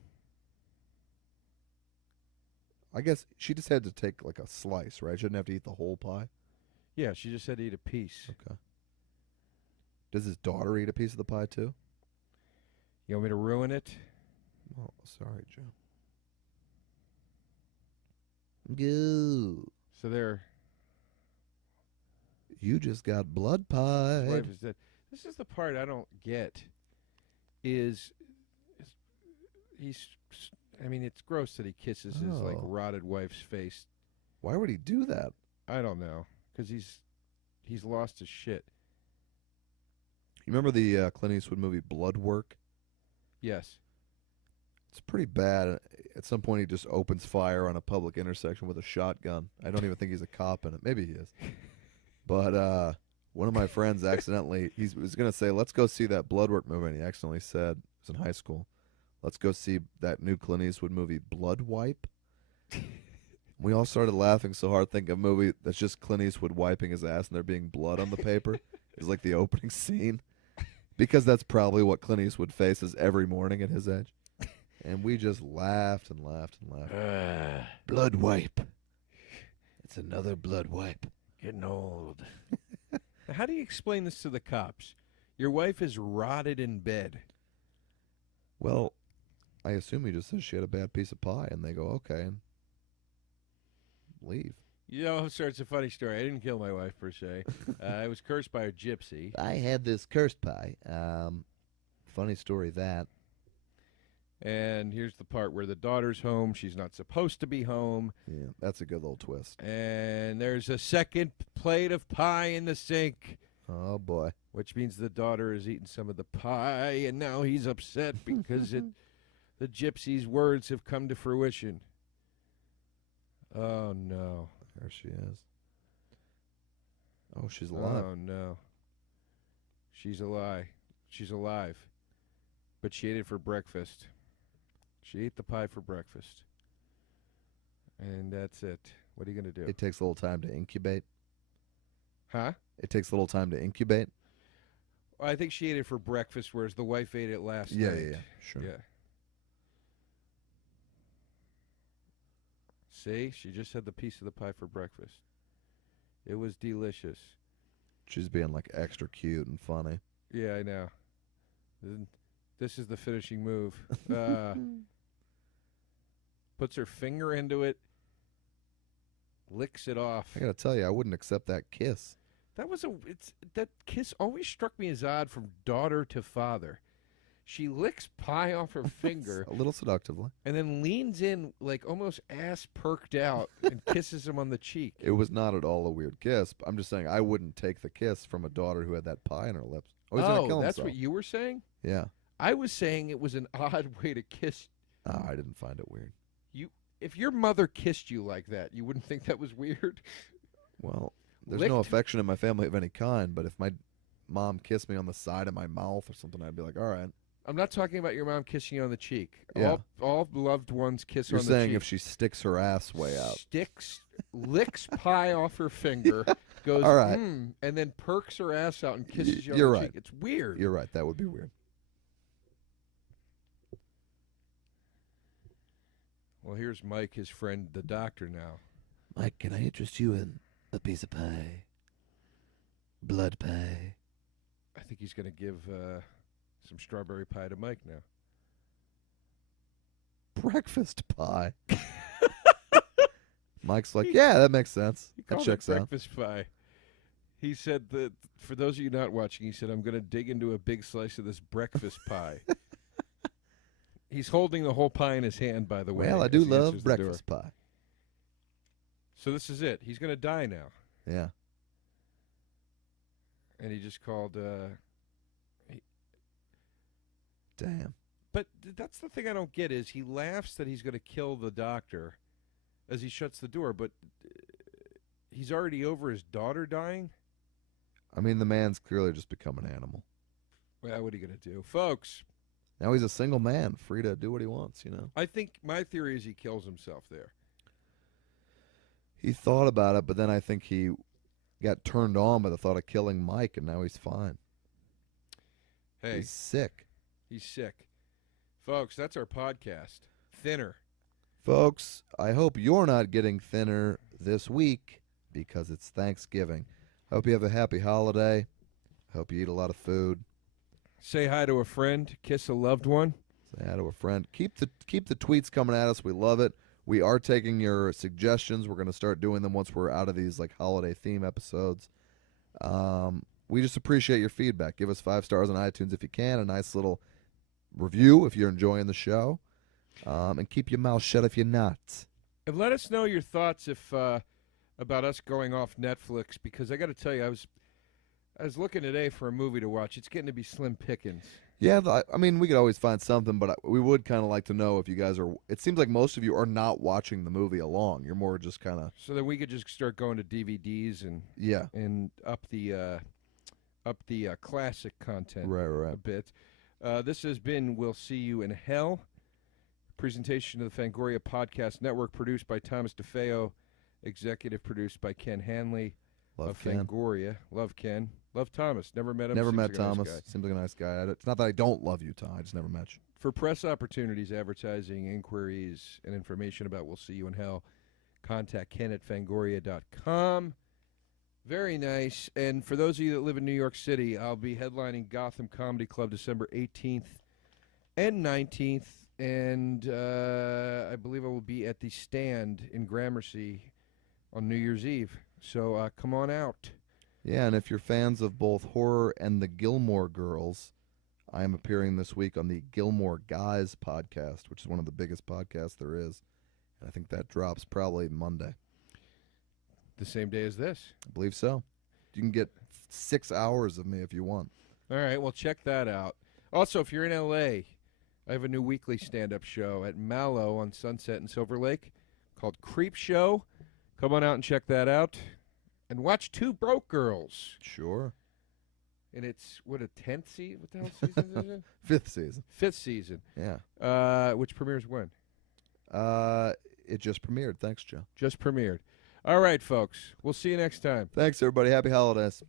I guess she just had to take like a slice, right? She didn't have to eat the whole pie. Yeah, she just had to eat a piece. Okay. Does his daughter eat a piece of the pie too? You want me to ruin it? Oh, sorry, Joe. Go. So there. You just got blood His pie. wife is dead. This is the part I don't get. It's gross that he kisses his Oh. rotted wife's face. Why would he do that? I don't know, because he's lost his shit. You remember the Clint Eastwood movie Blood Work? Yes. It's pretty bad. At some point, he just opens fire on a public intersection with a shotgun. I don't even think he's a cop in it. Maybe he is. But one of my friends accidentally, he was going to say, let's go see that Blood Work movie, and he accidentally said, it was in high school, let's go see that new Clint Eastwood movie, Blood Wipe. We all started laughing so hard thinking a movie that's just Clint Eastwood wiping his ass and there being blood on the paper is like the opening scene. Because that's probably what Clint Eastwood faces every morning at his age. And we just laughed and laughed and laughed. Blood wipe. It's another blood wipe. Getting old. Now, how do you explain this to the cops? Your wife is rotted in bed. Well, I assume he just says she had a bad piece of pie, and they go, okay, and leave. Sir, it's a funny story. I didn't kill my wife, per se. I was cursed by a gypsy. I had this cursed pie. Funny story, that. And here's the part where the daughter's home. She's not supposed to be home. Yeah, that's a good little twist. And there's a second plate of pie in the sink. Oh, boy. Which means the daughter has eaten some of the pie, and now he's upset because the gypsy's words have come to fruition. Oh, no. There she is. Oh, she's alive. Oh, no. She's alive. She's alive. But she ate it for breakfast. She ate the pie for breakfast. And that's it. What are you going to do? It takes a little time to incubate. Huh? It takes a little time to incubate. I think she ate it for breakfast, whereas the wife ate it last Yeah, night. yeah, sure. Yeah. See, she just had the piece of the pie for breakfast. It was delicious. She's being like extra cute and funny. Yeah, I know. This is the finishing move. Puts her finger into it, licks it off. I gotta tell you, I wouldn't accept that kiss. That kiss always struck me as odd from daughter to father. She licks pie off her finger A little seductively. and then leans in like almost ass perked out and kisses him on the cheek. It was not at all a weird kiss. I'm just saying I wouldn't take the kiss from a daughter who had that pie in her lips. Oh, he's gonna kill that's himself. what you were saying? Yeah. I was saying it was an odd way to kiss. I didn't find it weird. If your mother kissed you like that, you wouldn't think that was weird? Well, there's no affection in my family of any kind, but if my mom kissed me on the side of my mouth or something, I'd be like, all right. I'm not talking about your mom kissing you on the cheek. Yeah. All loved ones kiss You're on the cheek. saying if she sticks her ass way out. Licks pie off her finger, goes, All right. and then perks her ass out and kisses you on You're the right. cheek. It's weird. You're right. That would be weird. Well, here's Mike, his friend, the doctor now. Mike, can I interest you in a piece of pie? Blood pie. I think he's going to give some strawberry pie to Mike now. Breakfast pie. Mike's like, yeah, that makes sense. He That called checks it out. breakfast pie. He said that, for those of you not watching, he said, I'm going to dig into a big slice of this breakfast pie. He's holding the whole pie in his hand, by the way. Well, I as do he answers love the breakfast door. pie. So this is it. He's going to die now. Yeah. And he just called... Damn. But that's the thing I don't get is he laughs that he's going to kill the doctor as he shuts the door, but he's already over his daughter dying? I mean, the man's clearly just become an animal. Well, what are you going to do? Folks, Now he's a single man, free to do what he wants, you know. I think my theory is he kills himself there. He thought about it, but then I think he got turned on by the thought of killing Mike, and now he's fine. Hey, He's sick. he's sick. Folks, that's our podcast. Thinner. Folks, I hope you're not getting thinner this week because it's Thanksgiving. Hope you have a happy holiday. Hope you eat a lot of food. Say hi to a friend. Kiss a loved one. Say hi to a friend. Keep the tweets coming at us. We love it. We are taking your suggestions. We're going to start doing them once we're out of these like holiday theme episodes. We just appreciate your feedback. Give us 5 stars on iTunes if you can. A nice little review if you're enjoying the show. And keep your mouth shut if you're not. And let us know your thoughts if about us going off Netflix, because I got to tell you, I was looking today for a movie to watch. It's getting to be slim pickings. Yeah, I mean, we could always find something, but we would kind of like to know if you guys are. It seems like most of you are not watching the movie along. You're more just kind of. So then we could just start going to DVDs and up the classic content a bit. This has been We'll See You in Hell. Presentation of the Fangoria Podcast Network, produced by Thomas DeFeo, executive produced by Ken Hanley of Ken. Fangoria. Love Ken. Love Thomas. Never met him. Never Seems met like a nice Thomas. guy. Seems like a nice guy. It's not that I don't love you, Tom. I just never met you. For press opportunities, advertising, inquiries, and information about We'll See You in Hell, contact Ken at fangoria.com. Very nice. And for those of you that live in New York City, I'll be headlining Gotham Comedy Club December 18th and 19th. And I believe I will be at the Stand in Gramercy on New Year's Eve. So come on out. Yeah, and if you're fans of both horror and the Gilmore Girls, I am appearing this week on the Gilmore Guys podcast, which is one of the biggest podcasts there is. And I think that drops probably Monday. The same day as this. I believe so. You can get 6 hours of me if you want. All right, well, check that out. Also, if you're in L.A., I have a new weekly stand-up show at Mallow on Sunset and Silver Lake called Creep Show. Come on out and check that out. And watch Two Broke Girls. Sure. And it's, what, a 10th season? What the hell season is it? 5th season. 5th season. Yeah. Which premieres when? It just premiered. Thanks, Joe. Just premiered. All right, folks. We'll see you next time. Thanks, everybody. Happy holidays.